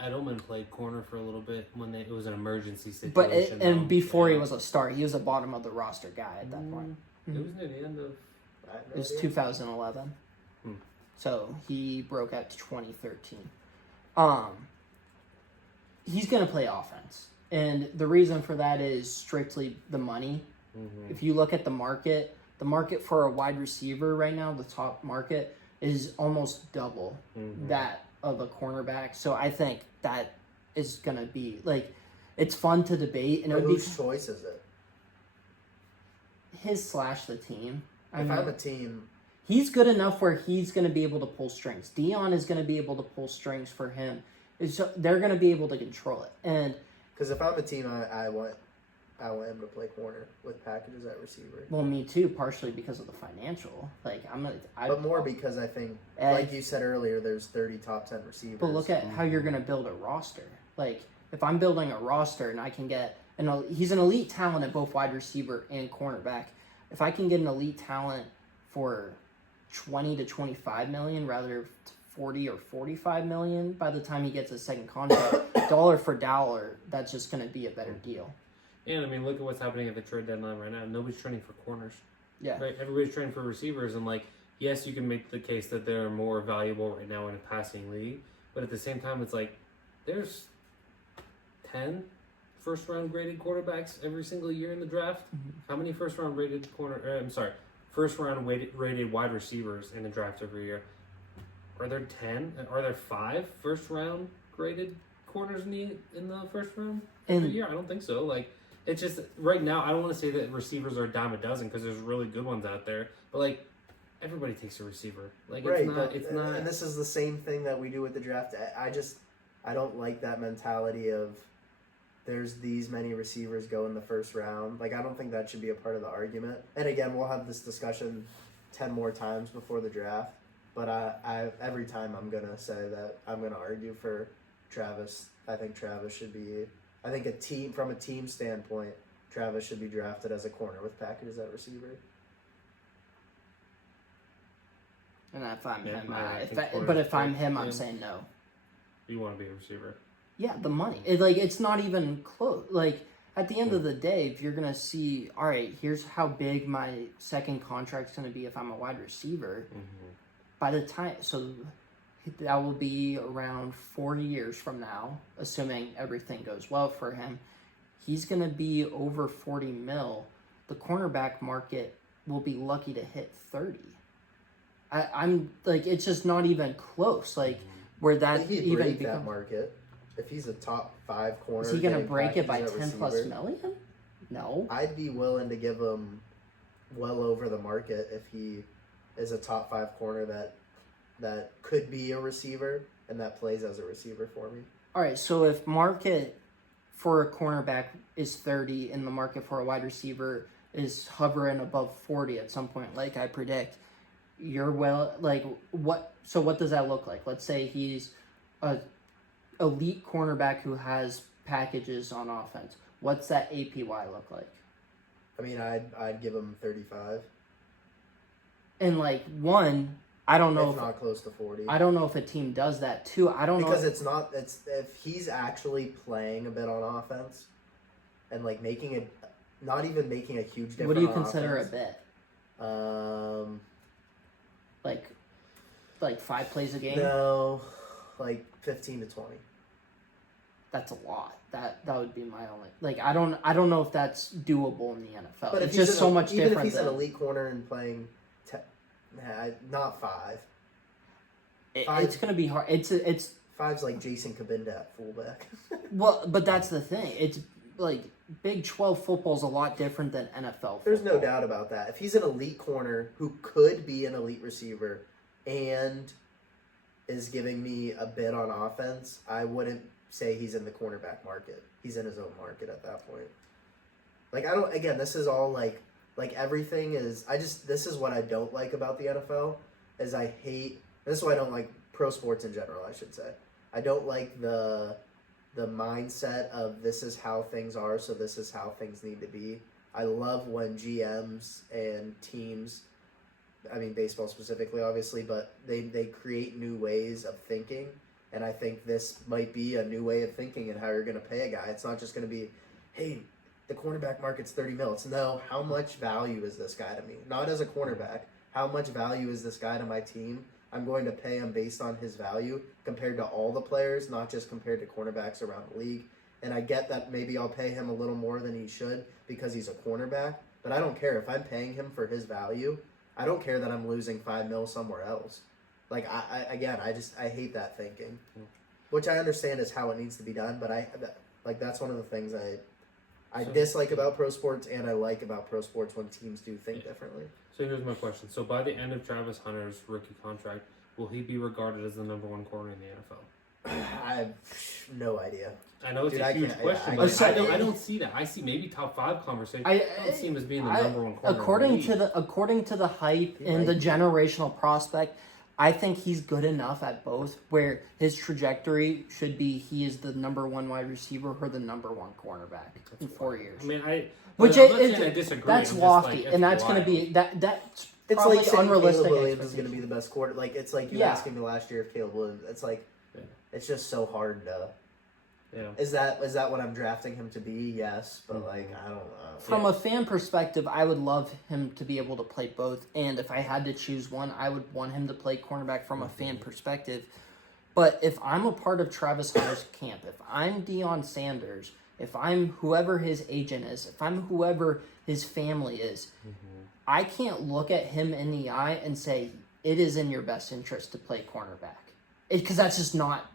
Edelman played corner for a little bit when it was an emergency situation. But before he was a star, he was a bottom of the roster guy at that point. It was near the end of. It was 2011. So he broke out to 2013. He's going to play offense. And the reason for that is strictly the money. If you look at the market for a wide receiver right now, the top market, is almost double that of a cornerback. So I think that is going to be, like, it's fun to debate. And it would whose choice is it? his/the team. If I'm a team, he's good enough where he's going to be able to pull strings. Dion is going to be able to pull strings for him. They're going to be able to control it. And because if I'm a team, I want him to play corner with packages at receiver. well, me too, partially because of the financial. Like but more because I think, like you said earlier, there's 30 top 10 receivers. But look at how you're going to build a roster. Like, if I'm building a roster and I can get he's an elite talent at both wide receiver and cornerback. If I can get an elite talent for 20 to 25 million rather than 40 or 45 million by the time he gets a second contract, dollar for dollar, that's just going to be a better deal. And I mean, look at what's happening at the trade deadline right now. Nobody's trading for corners. Yeah. Right? Everybody's trading for receivers, and like, yes, you can make the case that they're more valuable right now in a passing league, but at the same time, it's like there's 10 first-round graded quarterbacks every single year in the draft. How many first-round first round rated wide receivers in the draft every year. Are there 10? Are there 5 first round graded corners in the first round every year? I don't think so. Like, it's just right now. I don't want to say that receivers are a dime a dozen because there's really good ones out there. But like, everybody takes a receiver. Like, Right, it's not. and this is the same thing that we do with the draft. I don't like that mentality of there's these many receivers go in the first round. Like, I don't think that should be a part of the argument. And again, we'll have this discussion 10 more times before the draft. But I every time I'm gonna say that I'm gonna argue for Travis. I think Travis should be. I think from a team standpoint, Travis should be drafted as a corner with packages at receiver. And if I'm Yeah, him, if I'm him, yeah. I'm saying no. You want to be a receiver. Yeah, the money. It's not even close. Like, at the end of the day, if you're going to see, all right, here's how big my second contract's going to be if I'm a wide receiver, by the time, so that will be around 40 years from now, assuming everything goes well for him. He's going to be over 40 mil. The cornerback market will be lucky to hit 30. I'm like, it's just not even close. Like, where that If he'd even break becomes. that market, if he's a top 5 corner, Is he going to getting break it by packages at 10 plus receiver, million? No. I'd be willing to give him well over the market if he is a top 5 corner that could be a receiver and that plays as a receiver for me. All right, so if market for a cornerback is 30 and the market for a wide receiver is hovering above 40 at some point, like I predict, what does that look like? Let's say he's a elite cornerback who has packages on offense. What's that APY look like? I mean, I'd give him 35. And like I don't know if not close to 40. I don't know if a team does that too. I don't know because it's if he's actually playing a bit on offense and like not even making a huge difference. What do you on consider offense. a bit? Like 5 plays a game? No, like 15 to 20. That's a lot. That would be my only. Like, I don't know if that's doable in the NFL. But it's if he's just so much even different. if he's an elite corner and playing, not 5. It's gonna be hard. It's 5's like Jason Kabinda at fullback. well, but that's the thing. It's like Big 12 football's a lot different than NFL football. There's no doubt about that. If he's an elite corner who could be an elite receiver and is giving me a bit on offense, I wouldn't say he's in the cornerback market. He's in his own market at that point. Like, this is all like everything is, this is what I don't like about the NFL, is I hate, this is why I don't like pro sports in general, I should say. I don't like the mindset of this is how things are, so this is how things need to be. I love when GMs and teams, I mean baseball specifically obviously, but they create new ways of thinking, and I think this might be a new way of thinking and how you're going to pay a guy. It's not just going to be, hey, the cornerback market's 30 mil. It's no, how much value is this guy to me? Not as a cornerback. How much value is this guy to my team? I'm going to pay him based on his value compared to all the players, not just compared to cornerbacks around the league. And I get that maybe I'll pay him a little more than he should because he's a cornerback, but I don't care. If I'm paying him for his value, I don't care that I'm losing $5 million somewhere else. Like, I hate that thinking, which I understand is how it needs to be done, but that's one of the things I dislike about pro sports, and I like about pro sports when teams do think differently. So here's my question. So by the end of Travis Hunter's rookie contract, will he be regarded as the number 1 corner in the NFL? I have no idea. I know it's Dude, a I huge can't- question, I- but I- I don't see that. I see maybe top 5 conversation. I don't see him as being the number 1 corner. According to the hype He and might the be. generational prospect, I think he's good enough at both where his trajectory should be he is the number 1 wide receiver or the number 1 cornerback in 4 years. I mean, I'm Which not is saying I disagree. that's I'm just lofty, like, and it's that's going to wild. be that's It's probably like saying unrealistic. Caleb Williams is going to expectation. be the best quarter. Like, it's like you Yeah. asking me last year if Caleb Williams. It's like, it's just so hard to. Yeah. Is that what I'm drafting him to be? Yes, but like I don't know. From a fan perspective, I would love him to be able to play both. And if I had to choose one, I would want him to play cornerback from a fan perspective. But if I'm a part of Travis Hunter's camp, if I'm Deion Sanders, if I'm whoever his agent is, if I'm whoever his family is, I can't look at him in the eye and say it is in your best interest to play cornerback, because that's just not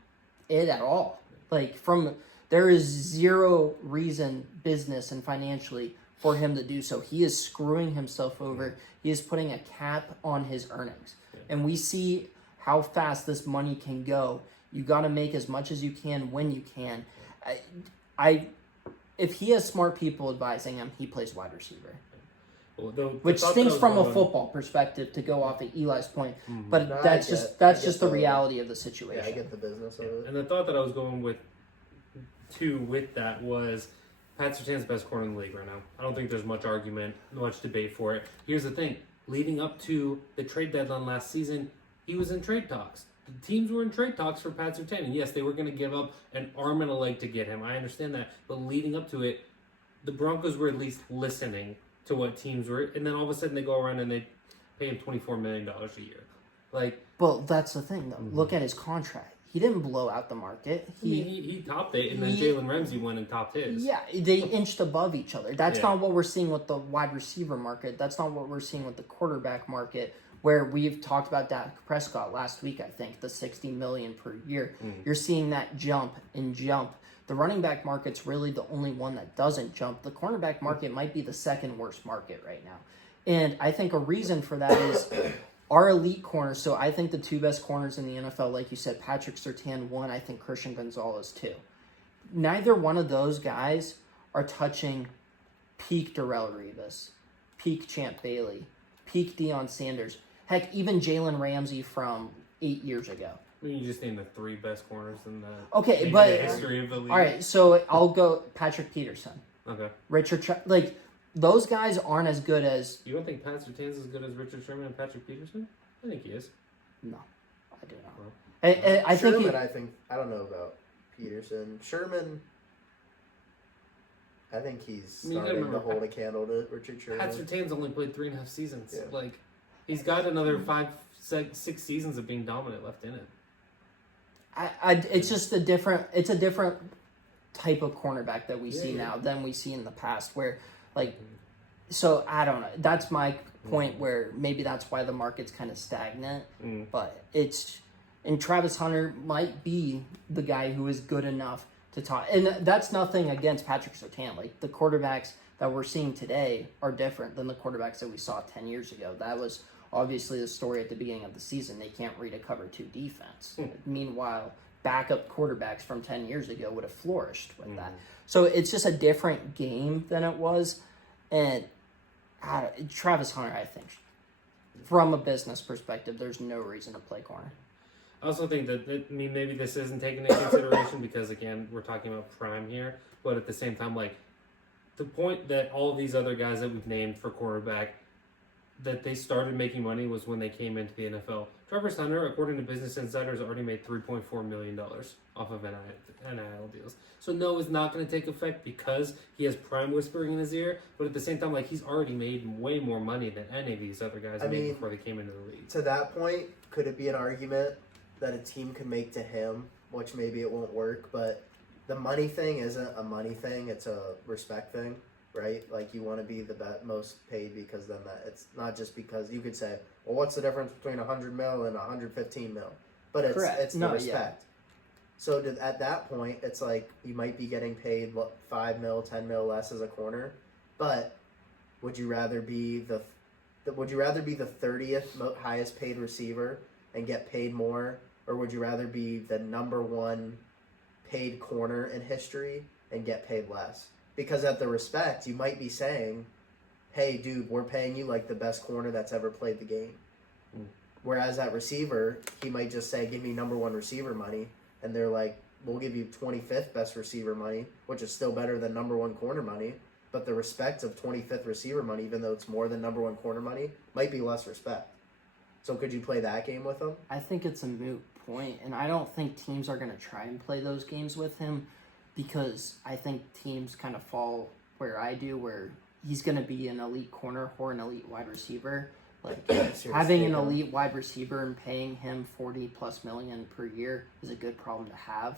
it at all. Like there is zero reason, business and financially, for him to do so. He is screwing himself over. He is putting a cap on his earnings, and we see how fast this money can go. You got to make as much as you can when you can. If he has smart people advising him, he plays wide receiver. Well, the Which thought that stinks I was from a going- football perspective, to go off of Eli's point, but No, I that's get- just I get the the- reality of the Yeah, situation. I get the business of it. And the thought that I was going with that was Pat Surtain's the best corner in the league right now. I don't think there's much argument, much debate for it. Here's the thing: leading up to the trade deadline last season, he was in trade talks. The teams were in trade talks for Pat Surtain, and yes, they were going to give up an arm and a leg to get him. I understand that, but leading up to it, the Broncos were at least listening to what teams were, and then all of a sudden they go around and they pay him $24 million a year. Like, Well, that's the thing, though. Look at his contract. He didn't blow out the market. I mean, he topped it, and then he- Jalen Ramsey went and topped his. Yeah, they inched above each other. That's Yeah. not what we're seeing with the wide receiver market. That's not what we're seeing with the quarterback market, where we've talked about Dak Prescott last week, I think, the $60 million per year. You're seeing that jump and jump. The running back market's really the only one that doesn't jump. The cornerback market might be the second worst market right now. And I think a reason for that is our elite corners. So I think the two best corners in the NFL, like you said, Patrick Surtain, one. I think Christian Gonzalez, two. Neither one of those guys are touching peak Darrell Revis, peak Champ Bailey, peak Deion Sanders. Heck, even Jalen Ramsey from 8 years ago. I mean, you just named the three best corners in the, Okay, in but the history of the league. all right, so I'll go Patrick Peterson, Okay. like those guys aren't as good as. You don't think Pat Surtain's as good as Richard Sherman and Patrick Peterson? I think he is. No, I do not. I think Sherman, I don't know about Peterson. Sherman, I think he's I mean, you gotta starting to remember, hold a candle to Richard Sherman. Pat Surtain's only played 3.5 seasons. Yeah. Like, he's got another 6 seasons of being dominant left in it. it's just a different type of cornerback that we see Yeah. now than we see in the past, where like, so I don't know, that's my point, where maybe that's why the market's kind of stagnant. But and Travis Hunter might be the guy who is good enough to talk, and that's nothing against Patrick Surtain. Like, the quarterbacks that we're seeing today are different than the quarterbacks that we saw 10 years ago. That was obviously the story at the beginning of the season. They can't read a cover 2 defense. Meanwhile, backup quarterbacks from 10 years ago would have flourished with that. So it's just a different game than it was. And Travis Hunter, I think, from a business perspective, there's no reason to play corner. I also think that, maybe this isn't taken into consideration because, again, we're talking about prime here. But at the same time, like, the point that all these other guys that we've named for quarterback, that they started making money was when they came into the NFL. Travis Hunter, according to Business Insider, has already made $3.4 million off of NIL deals. So no, it's not going to take effect because he has prime whispering in his ear. But at the same time, like, he's already made way more money than any of these other guys made before they came into the league. To that point, could it be an argument that a team could make to him, which maybe it won't work, but the money thing isn't a money thing, it's a respect thing, right? Like, you want to be the most paid because then it's not just because you could say, well, what's the difference between 100 mil and 115 mil? But it's the respect. So at that point, it's like you might be getting paid 5 mil, 10 mil less as a corner, but would you rather be the 30th highest paid receiver and get paid more, or would you rather be the number 1 paid corner in history and get paid less? Because at the respect, you might be saying, hey, dude, we're paying you like the best corner that's ever played the game. Whereas at receiver, he might just say, give me number 1 receiver money. And they're like, we'll give you 25th best receiver money, which is still better than number 1 corner money. But the respect of 25th receiver money, even though it's more than number 1 corner money, might be less respect. So could you play that game with him? I think it's a moot point, and I don't think teams are going to try and play those games with him, because I think teams kind of fall where I do, where he's going to be an elite corner or an elite wide receiver. Like, having an elite wide receiver and paying him $40+ million per year is a good problem to have.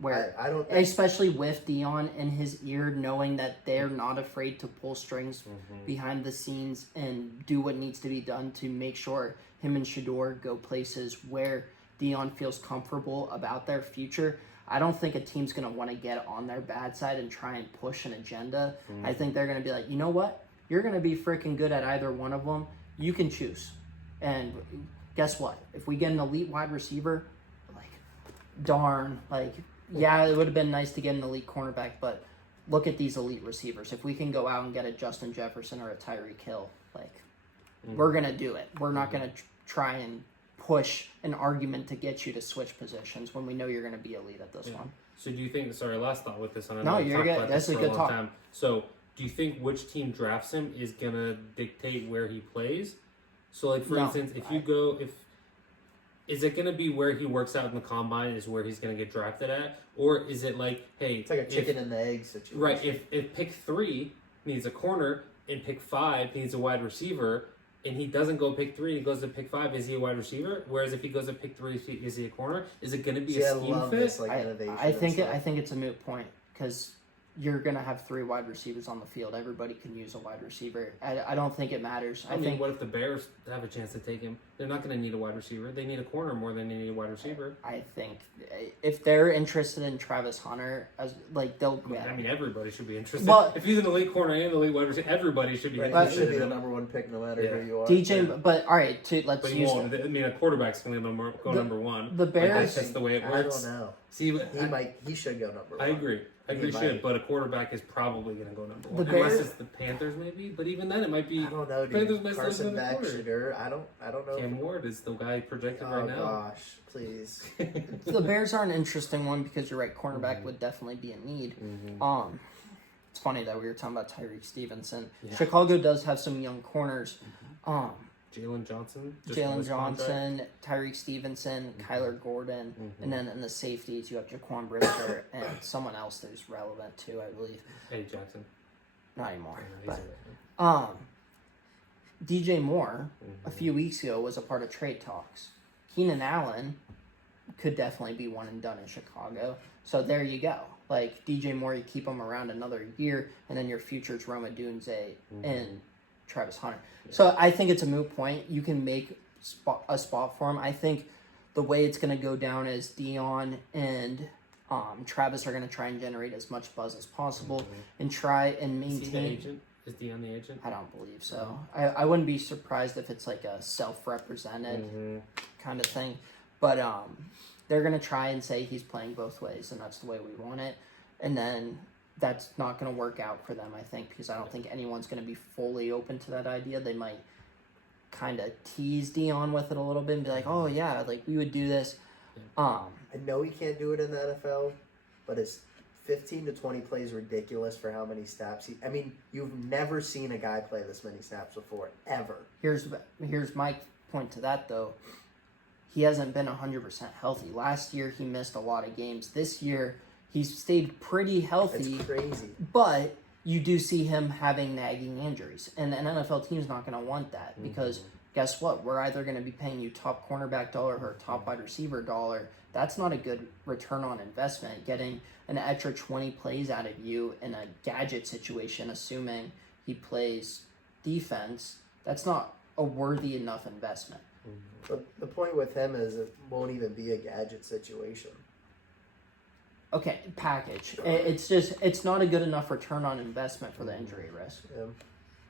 Where I don't think especially with Dion in his ear, knowing that they're not afraid to pull strings behind the scenes and do what needs to be done to make sure him and Shador go places where Dion feels comfortable about their future. I don't think a team's going to want to get on their bad side and try and push an agenda. I think they're going to be like, you know what? You're going to be freaking good at either one of them. You can choose. And guess what? If we get an elite wide receiver, like, darn, like, yeah, it would have been nice to get an elite cornerback, but look at these elite receivers. If we can go out and get a Justin Jefferson or a Tyreek Hill, like, we're going to do it. We're not going to try and push an argument to get you to switch positions when we know you're going to be elite at this one. So do you think? Sorry, last thought with this. I know No, we've you're talked good. about That's this a for good long talk. time. So do you think which team drafts him is gonna dictate where he plays? So like for No. instance, if you go is it gonna be where he works out in the combine is where he's gonna get drafted at, or is it like, hey, it's like a chicken and the egg situation. right? If pick 3 needs a corner and pick 5 needs a wide receiver, and he doesn't go pick 3 and he goes to pick 5, is he a wide receiver? Whereas if he goes to pick 3, is he a corner? Is it going to be See, a I scheme love fit? this like innovation. I think and I stuff. think it's a moot point because you're gonna have 3 wide receivers on the field. Everybody can use a wide receiver. I don't think it matters. I mean, think what if the Bears have a chance to take him? They're not going to need a wide receiver. They need a corner more than they need a wide receiver. I think if they're interested in Travis Hunter, as like they'll grab. I mean, everybody should be interested. Well- if he's an elite corner and an elite wide receiver, everybody should be Right, interested. he should be in the him. number 1 pick no matter Yeah. who you are. DJ, but all right, let's But he use won't. I mean, a quarterback's going to go number 1. the Like, Bears. that's just the way it I works. don't know. See, He should go number 1. I agree. I agree, He should, might. but a quarterback is probably going to go number 1. The Unless Bears- it's the Panthers, maybe. But even then, it might be I don't know, Panthers dude. might Carson select Beck, another corner. Shadur. I don't know. Cam Ward is the guy projected Oh right now. gosh, please. The Bears are an interesting one because you're right. Cornerback would definitely be a need. It's funny that we were talking about Tyreek Stevenson. Yeah. Chicago does have some young corners. Jalen Johnson. just on Jalen his contract. Johnson, Tyreek Stevenson, Kyler Gordon, and then in the safeties you have Jaquan Brisker and someone else that's relevant too, I believe. Eddie Jackson. Not anymore. Yeah, But DJ Moore a Mm-hmm. few weeks ago was a part of trade talks. Keenan Allen could definitely be one and done in Chicago. So there you go. Like DJ Moore, you keep him around another year, and then your future's Roma Dunze and Travis Hunter. So I think it's a moot point. You can make a spot for him. I think the way it's going to go down is Dion and Travis are going to try and generate as much buzz as possible and try and Is he the maintain. agent? Is Dion the agent? I don't believe so. I wouldn't be surprised if it's like a self-represented kind of thing. But they're going to try and say he's playing both ways, and that's the way we want it. And then that's not going to work out for them, I think, because I don't think anyone's going to be fully open to that idea. They might kind of tease Dion with it a little bit and be like, oh, yeah, like we would do this. I know he can't do it in the NFL, but his 15 to 20 plays ridiculous for how many snaps I mean, you've never seen a guy play this many snaps before, ever. Here's my point to that, though. He hasn't been 100% healthy. Last year, he missed a lot of games. This year, he's stayed pretty healthy. It's crazy. But you do see him having nagging injuries. And an NFL team's not going to want that because guess what? We're either going to be paying you top cornerback dollar or top wide receiver dollar. That's not a good return on investment. Getting an extra 20 plays out of you in a gadget situation, assuming he plays defense, that's not a worthy enough investment. But the point with him is it won't even be a gadget situation. Okay, package. It's just, it's not a good enough return on investment for the injury risk. Yeah.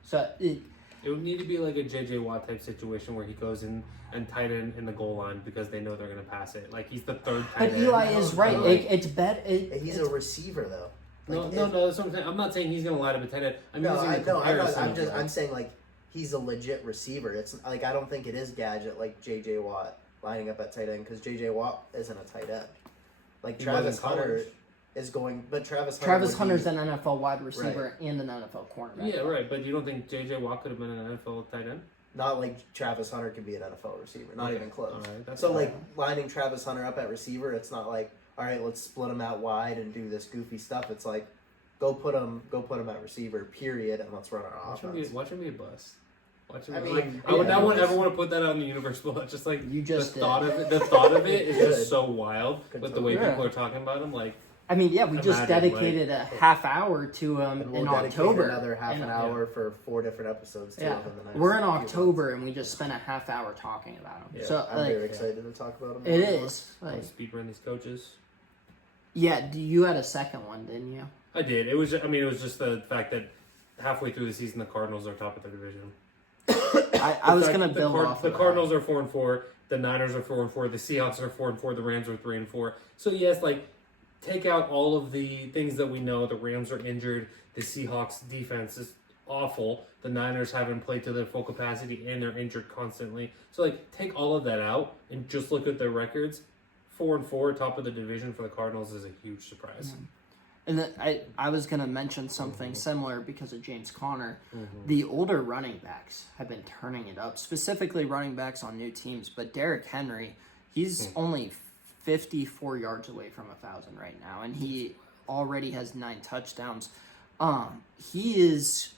So It would need to be like a JJ Watt type situation where he goes in and tight end in the goal line because they know they're going to pass it. Like he's the third tight But end. Eli is right. No. It's better. He's a receiver, though. Like, No, that's what I'm saying. I'm not saying he's going to line up a tight end. I'm No, using I a know. comparison. I'm saying like he's a legit receiver. It's like I don't think it is gadget like J.J. Watt lining up at tight end because J.J. Watt isn't a tight end. Like He Travis was in college. Hunter is going, but Travis Hunter's would an NFL wide receiver and an NFL cornerback. Yeah, right. But you don't think JJ Watt could have been an NFL tight end? be, not like Travis Hunter can be an NFL receiver. Not Okay. even close. All right, that's So fine. like lining Travis Hunter up at receiver, it's not like all right, let's split him out wide and do this goofy stuff. It's like go put him at receiver, period, and let's run our offense. Watch him be a bust. Watching I it, mean, like, I would yeah, not it's- ever want to put that out in the universe, but it's just like You just the did. thought of it. The thought of it is Good. just so wild Good with the way Yeah. people are talking about him. Like, I mean, yeah, we just Imagine, dedicated a half hour to him And we'll in dedicate October. another half And- an hour for 4 different episodes too. Yeah, in the next we're in few months. October and we just spent a half hour talking about him. Yeah, So I'm like, very excited to talk about him. it more and more. is. I Like, speed run these coaches. yeah, you had a second one, didn't you? I did. It was. I mean, it was just the fact that halfway through the season, the Cardinals are top of their division. I was The fact gonna that build off. The of Cardinals are 4-4. The Niners are 4-4. The Seahawks are 4-4. The Rams are 3-4. So yes, like take out all of the things that we know. The Rams are injured. The Seahawks defense is awful. The Niners haven't played to their full capacity and they're injured constantly. So like take all of that out and just look at their records. 4-4, top of the division for the Cardinals is a huge surprise. And I was gonna mention something similar because of James Conner. Mm-hmm. The older running backs have been turning it up, specifically running backs on new teams. But Derrick Henry, he's only 54 yards away from 1,000 right now, and he already has 9 touchdowns. He is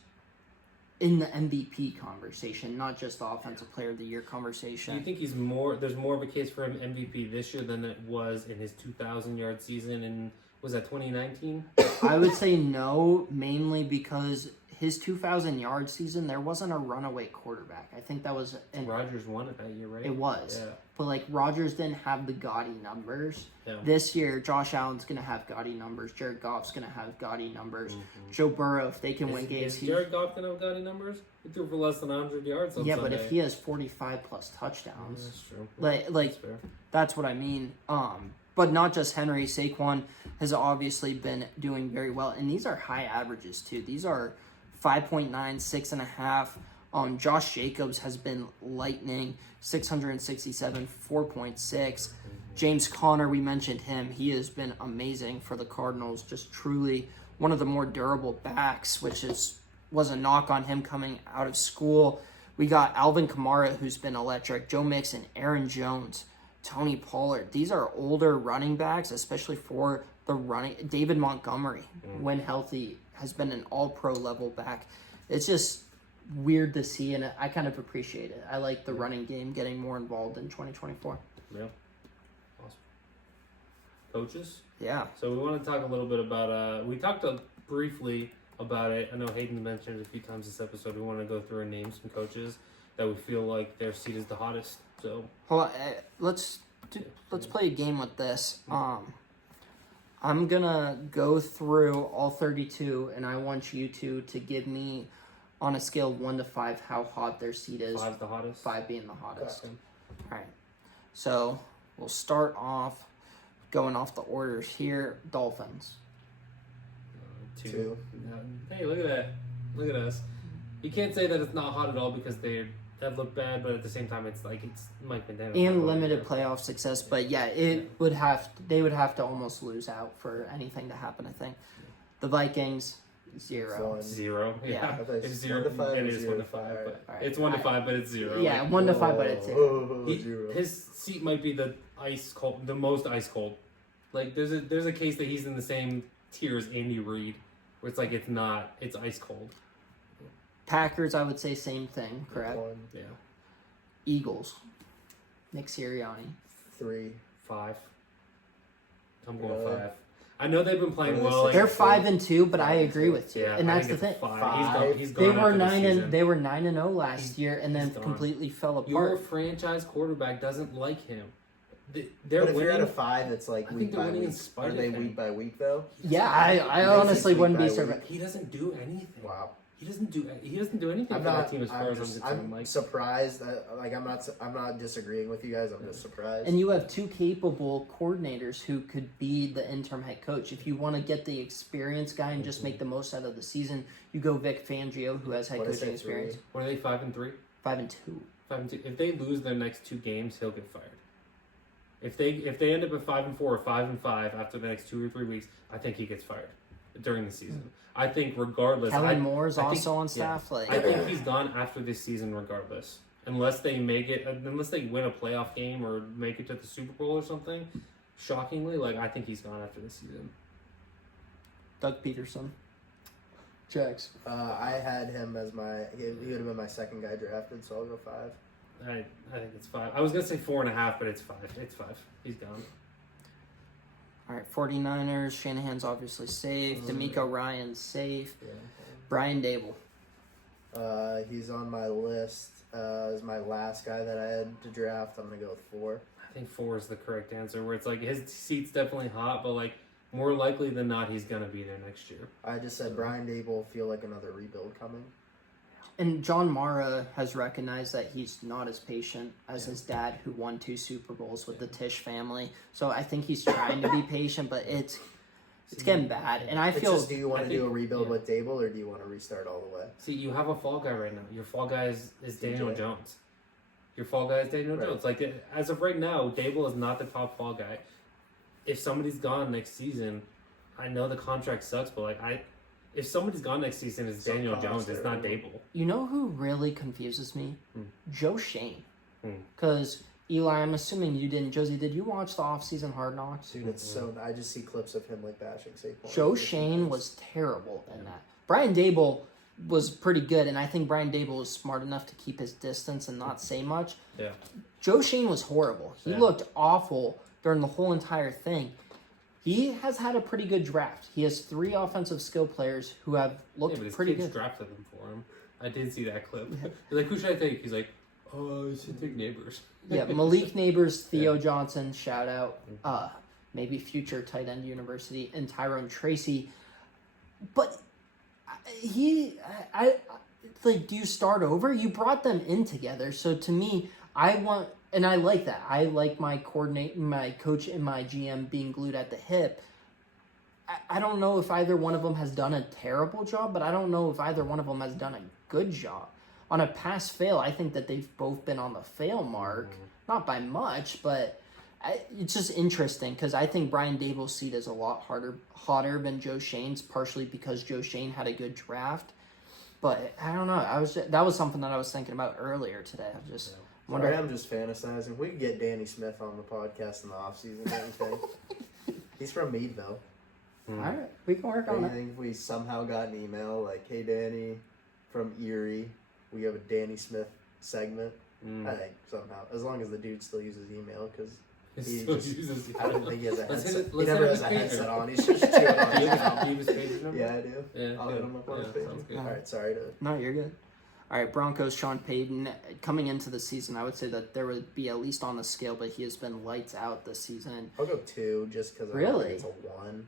in the MVP conversation, not just the Offensive Player of the Year Do you conversation. think he's more? There's more of a case for him MVP this year than it was in his 2,000-yard season in was that 2019? I would say no, mainly because his 2,000-yard season, there wasn't a runaway quarterback. I think that was Rodgers won it that year, right? It was. Yeah. But like Rodgers didn't have the gaudy numbers. Yeah. This year, Josh Allen's gonna have gaudy numbers. Jared Goff's gonna have gaudy numbers. Joe Burrow, if they can win games, Is Jared Goff gonna have got any numbers? He threw for less than 100 yards on yeah. Sunday. But if he has 45 plus touchdowns, That's true. like That's fair. that's what I mean. But not just Henry. Saquon has obviously been doing very well, and these are high averages too. These are 5.9, 6.5. Josh Jacobs has been lightning, 667, 4.6. James Conner, we mentioned him. He has been amazing for the Cardinals. Just truly one of the more durable backs, which was a knock on him coming out of school. We got Alvin Kamara, who's been electric. Joe Mixon, Aaron Jones, Tony Pollard. These are older running backs, especially for the running. David Montgomery, when healthy, has been an all-pro level back. It's just weird to see, and I kind of appreciate it. I like the running game getting more involved in 2024. Yeah. Awesome. Coaches. Yeah. So we want to talk a little bit about. We talked briefly about it. I know Hayden mentioned it a few times this episode. We want to go through and name some coaches that we feel like their seat is the hottest. So Hold on, let's play a game with this. I'm gonna go through all 32, and I want you two to give me, on a scale of 1 to 5, how hot their seat is. 5's the hottest. 5 being the hottest. Okay. All right. So we'll start off going off the orders here. Dolphins. 2. Hey, look at that. Look at us. You can't say that it's not hot at all because that look bad, but at the same time, it's like it's Mike McDaniel. And limited playoff success, but yeah, they would have to almost lose out for anything to happen. I think the Vikings 0. 0. Yeah. Yeah. I thought It's it's 0. 1 to 5 It or is 0 1 to to 5. 5. But Alright. it's 1 to 5, but it's 0. Yeah, 1 to 5, but it's 0. His seat might be the ice cold, the most ice cold. Like there's a case that he's in the same tier as Andy Reid, where it's like it's ice cold. Packers, I would say same thing, correct? 1, Yeah. Eagles, Nick Sirianni. 3. 5. I'm going Really? 5. I know they've been playing What are they well. Like, They're 5-2, but I agree with you, yeah, and I that's the think thing. it's 5. 5. He's They gone were after this 9 season. and 0 last year, and then gone. completely fell Your apart. franchise quarterback doesn't like him. They're But if winning. you're at a 5, it's like I think week they're by winning in week. spite Are of they him. week by week though? Yeah, I He honestly makes it wouldn't be week by surprised. He doesn't do anything. Wow. He doesn't do anything I'm for that not. team as far as I'm concerned. I'm Like, surprised. Like I'm not disagreeing with you guys. I'm just surprised. And you have 2 capable coordinators who could be the interim head coach. If you want to get the experienced guy and just make the most out of the season, you go Vic Fangio, who has head What is coaching it, experience. 3? what are they 5-3? 5-2. 5-2. If they lose their next 2 games, he'll get fired. If they end up at 5-4 or 5-5 after the next 2 or 3 weeks, I think he gets fired during the season. I think regardless. Kellen Moore's I think- also on yeah. staff. I think he's gone after this season regardless. Unless they win a playoff game or make it to the Super Bowl or something. Shockingly, I think he's gone after this season. Doug Peterson. Jax. I had him as he would have been my second guy drafted, so I'll go 5. I think it's 5. I was gonna say 4.5, but it's 5. It's 5. He's gone. All right, 49ers. Shanahan's obviously safe. D'Amico Ryan's safe. Brian Dable. He's on my list as my last guy that I had to draft. I'm gonna go with 4. I think 4 is the correct answer. Where it's like his seat's definitely hot, but like more likely than not, he's gonna be there next year. I just said Brian Dable feel like another rebuild coming. And John Mara has recognized that he's not as patient as his dad, who won 2 Super Bowls with the Tisch family. So I think he's trying to be patient, but it's getting bad. And I It's feel just, do you want to do a rebuild yeah. with Dable, or do you want to restart all the way? See, you have a fall guy right now. Your fall guy is Daniel DJ. Jones. Your fall guy is Daniel Right. Jones. Like as of right now, Dable is not the top fall guy. If somebody's gone next season, I know the contract sucks, but like if somebody's gone next season, it's Some Daniel cost Jones. It's there. not Dable. You know who really confuses me? Joe Shane. Hmm. Because, Eli, I'm assuming you didn't. Josie, did you watch the off-season Hard Knocks? Dude, it's so. I just see clips of him like bashing Saquon. Joe Shane was terrible in that. Brian Dable was pretty good, and I think Brian Dable was smart enough to keep his distance and not say much. Yeah. Joe Shane was horrible. He Yeah. looked awful during the whole entire thing. He has had a pretty good draft. He has 3 offensive skill players who have looked Yeah, but his pretty kids good. drafted them for him. I did see that clip. He's like, who should I take? He's like, oh, you should take Neighbors. Yeah, Malik Neighbors, Theo Johnson, shout out. Maybe future tight end university, and Tyrone Tracy. But I like, do you start over? You brought them in together. So to me, I want, and I like that. I like my coach and my GM being glued at the hip. I don't know if either one of them has done a terrible job, but I don't know if either one of them has done a good job. On a pass-fail, I think that they've both been on the fail mark. Not by much, but it's just interesting because I think Brian Dable's seat is a lot hotter than Joe Shane's, partially because Joe Shane had a good draft. But I don't know. That was something that I was thinking about earlier today. I just wonder. Sorry, I'm just fantasizing. We could get Danny Smith on the podcast in the offseason, don't you think? He's from Meadville. All right, we can work Do on you it. think we somehow got an email like, hey, Danny, from Erie, we have a Danny Smith segment? I think somehow. As long as the dude still uses email, because he just, I don't think he has a Let's hit headset. it- He let's never hit has his a pager. headset on. He's just chewing on Do you his have phone. his page number? Yeah, I do. Yeah, I'll yeah, hit him up on yeah, his page. sounds good. All right, sorry to. No, you're good. All right, Broncos, Sean Payton. Coming into the season, I would say that there would be at least on the scale, but he has been lights out this season. I'll go 2 just because Really? it's a 1.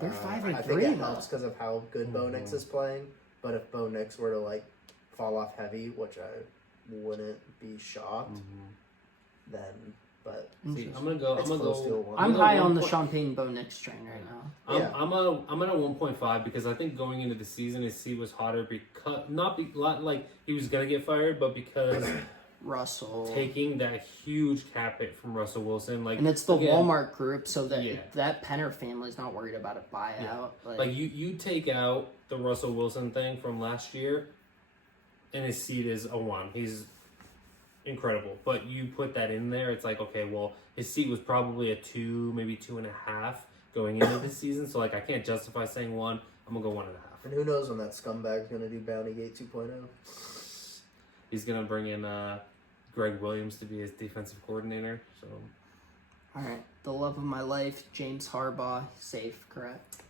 They're 5 I and think 3 it though. helps because of how good Bo Nix is playing. But if Bo Nix were to like fall off heavy, which I wouldn't be shocked, then. But See, I'm gonna go. it's I'm gonna close to a go. 1. I'm gonna high go on the 1. Sean Payton Bo Nix train right now. Yeah. I'm at a 1.5 because I think going into the season his seat was hotter because not like he was gonna get fired, but because Russell. taking that huge cap hit from Russell Wilson, like, And it's the again, Walmart group, so that Yeah. that Penner family's not worried about a buyout. Like you take out the Russell Wilson thing from last year, and his seat is a 1. He's incredible, but you put that in there, it's like, okay, well, his seat was probably a 2, maybe 2.5 going into this season. So like, I can't justify saying 1. I'm gonna go 1.5. And who knows when that scumbag's going to do Bounty Gate 2.0. He's gonna bring in Greg Williams to be his defensive coordinator. So all right, the love of my life, James Harbaugh, safe, correct?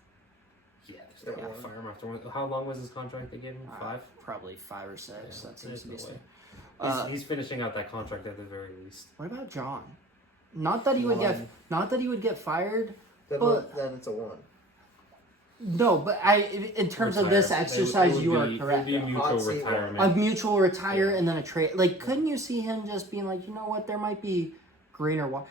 yeah, just gotta fire him after one. How long was his contract they gave him? 5. Probably 5 or 6. Yeah, that seems to be there's no safe. way. He's finishing out that contract at the very least. What about John? Not that he would get, 1. not that he would get fired. Then, But- then it's a 1. No, but in terms of this Retire. exercise, It would you are be- correct. It would be a mutual Hot seat one. retirement. A mutual retire and then a trade. Like, couldn't you see him just being like, you know what, there might be greener water.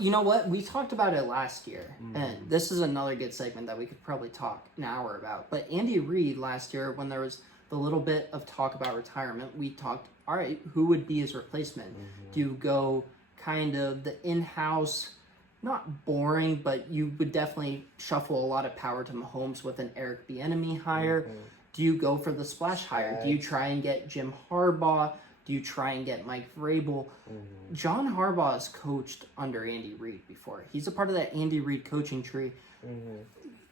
You know what, we talked about it last year, and this is another good segment that we could probably talk an hour about. But Andy Reid last year, when there was the little bit of talk about retirement, we talked, all right, who would be his replacement? Do you go kind of the in-house, not boring, but you would definitely shuffle a lot of power to Mahomes with an Eric Bieniemy hire? Do you go for the splash hire? Do you try and get Jim Harbaugh? Do you try and get Mike Vrabel? John Harbaugh has coached under Andy Reid before. He's a part of that Andy Reid coaching tree.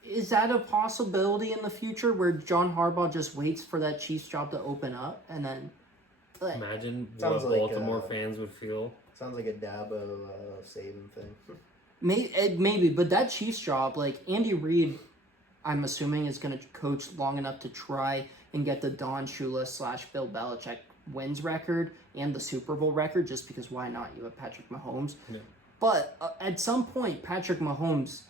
is that a possibility in the future where John Harbaugh just waits for that Chiefs job to open up and then? Like, Imagine Sounds what like, Baltimore fans would feel. Sounds like a Dabo Saban thing. maybe, but that Chiefs job, like Andy Reid, I'm assuming is going to coach long enough to try and get the Don Shula / Bill Belichick wins record and the Super Bowl record, just because why not? You have Patrick Mahomes. Yeah. But at some point, Patrick Mahomes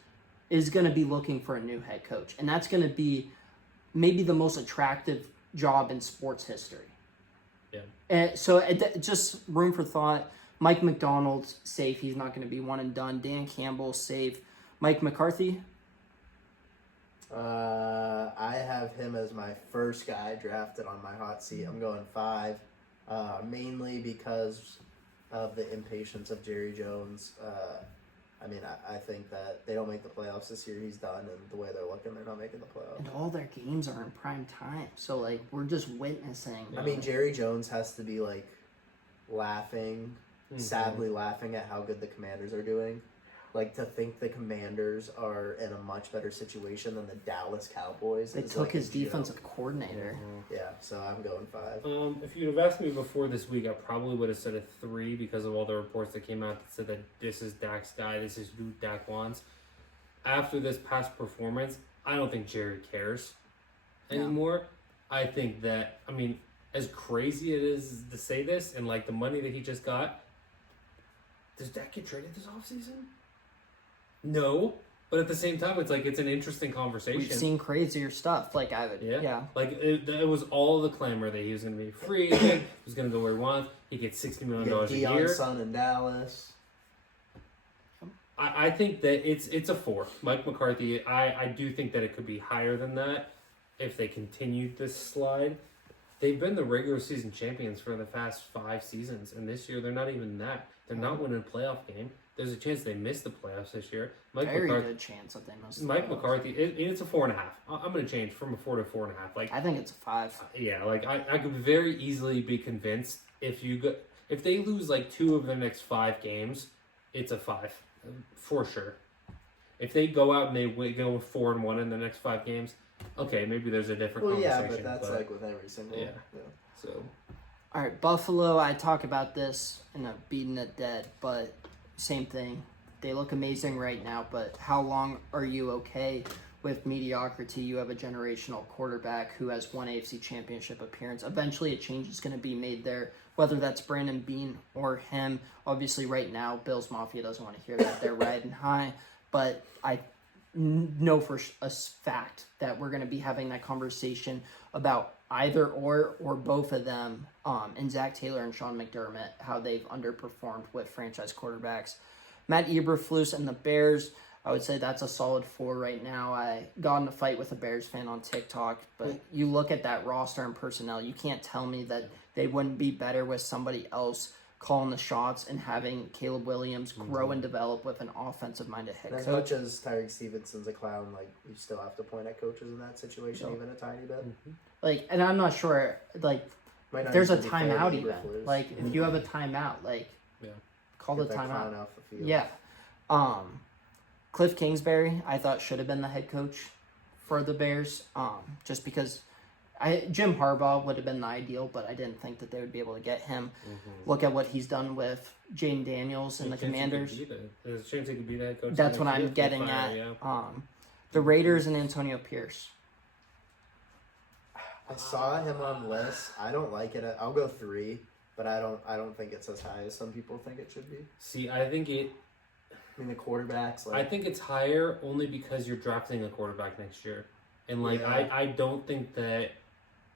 is going to be looking for a new head coach, and that's going to be maybe the most attractive job in sports history. Yeah. And so just room for thought. Mike McDonald's safe. He's not going to be one and done. Dan Campbell safe. Mike McCarthy. I have him as my first guy drafted on my hot seat. I'm going 5, mainly because of the impatience of Jerry Jones. I think that they don't make the playoffs this year. He's done, and the way they're looking, they're not making the playoffs. And all their games are in prime time. So, like, we're just witnessing. I mean, Jerry Jones has to be, like, laughing, sadly laughing at how good the Commanders are doing. Like, to think the Commanders are in a much better situation than the Dallas Cowboys. They is, took like, a his joke. defensive coordinator. Yeah, so I'm going 5. If you'd have asked me before this week, I probably would have said a 3 because of all the reports that came out that said that this is Dak's guy, this is who Dak wants. After this past performance, I don't think Jerry cares anymore. I think that, as crazy it is to say this, and like the money that he just got, does Dak get traded this offseason? No, but at the same time, it's like it's an interesting conversation. We've seen crazier stuff. Like, I would, yeah. Like, it was all the clamor that he was going to be free agent, he was going to go where he wants, he gets $60 million a year. Deion's son in Dallas. I think that it's a 4. Mike McCarthy, I do think that it could be higher than that if they continued this slide. They've been the regular season champions for the past 5 seasons, and this year they're not even that. They're not winning a playoff game. There's a chance they miss the playoffs this year. Very good chance that they miss the Mike playoffs. McCarthy, it's a 4.5. I'm going to change from a 4 to 4.5. Like, I think it's a 5. yeah, like I could very easily be convinced if they lose like 2 of their next 5 games, it's a 5 for sure. If they go out and they go 4-1 in the next 5 games, okay, maybe there's a different conversation. Yeah, but that's like with every single. Yeah. So All right, Buffalo, I talk about this and I'm beating it dead, but same thing. They look amazing right now, but how long are you okay with mediocrity? You have a generational quarterback who has one AFC championship appearance. Eventually a change is going to be made there, whether that's Brandon Beane or him. Obviously right now, Bills Mafia doesn't want to hear that. They're riding high, but I know for a fact that we're going to be having that conversation about either or both of them, and Zach Taylor and Sean McDermott, how they've underperformed with franchise quarterbacks. Matt Eberflus and the Bears, I would say that's a solid 4 right now. I got in a fight with a Bears fan on TikTok, but you look at that roster and personnel, you can't tell me that they wouldn't be better with somebody else calling the shots and having Caleb Williams grow and develop with an offensive-minded head As coach. much as Tyreek Stevenson's a clown, like, you still have to point at coaches in that situation, even a tiny bit. Like, and I'm not sure, like, Might not there's a even be fair to timeout even. Eberflus. Like, if you have a timeout, like, Yeah. call Get the that clown timeout. off the field. Yeah. Cliff Kingsbury, I thought should have been the head coach for the Bears, just because Jim Harbaugh would have been the ideal, but I didn't think that they would be able to get him. Look at what he's done with Jane Daniels and the Commanders. There's a chance he could be the head coach. That's what next year I'm if they getting fire, at. yeah. The Raiders and Antonio Pierce. I saw him on lists. I don't like it. I'll go 3, but I don't think it's as high as some people think it should be. See, I think I mean, the quarterbacks, I think it's higher only because you're drafting a quarterback next year. And, like, Yeah. I don't think that,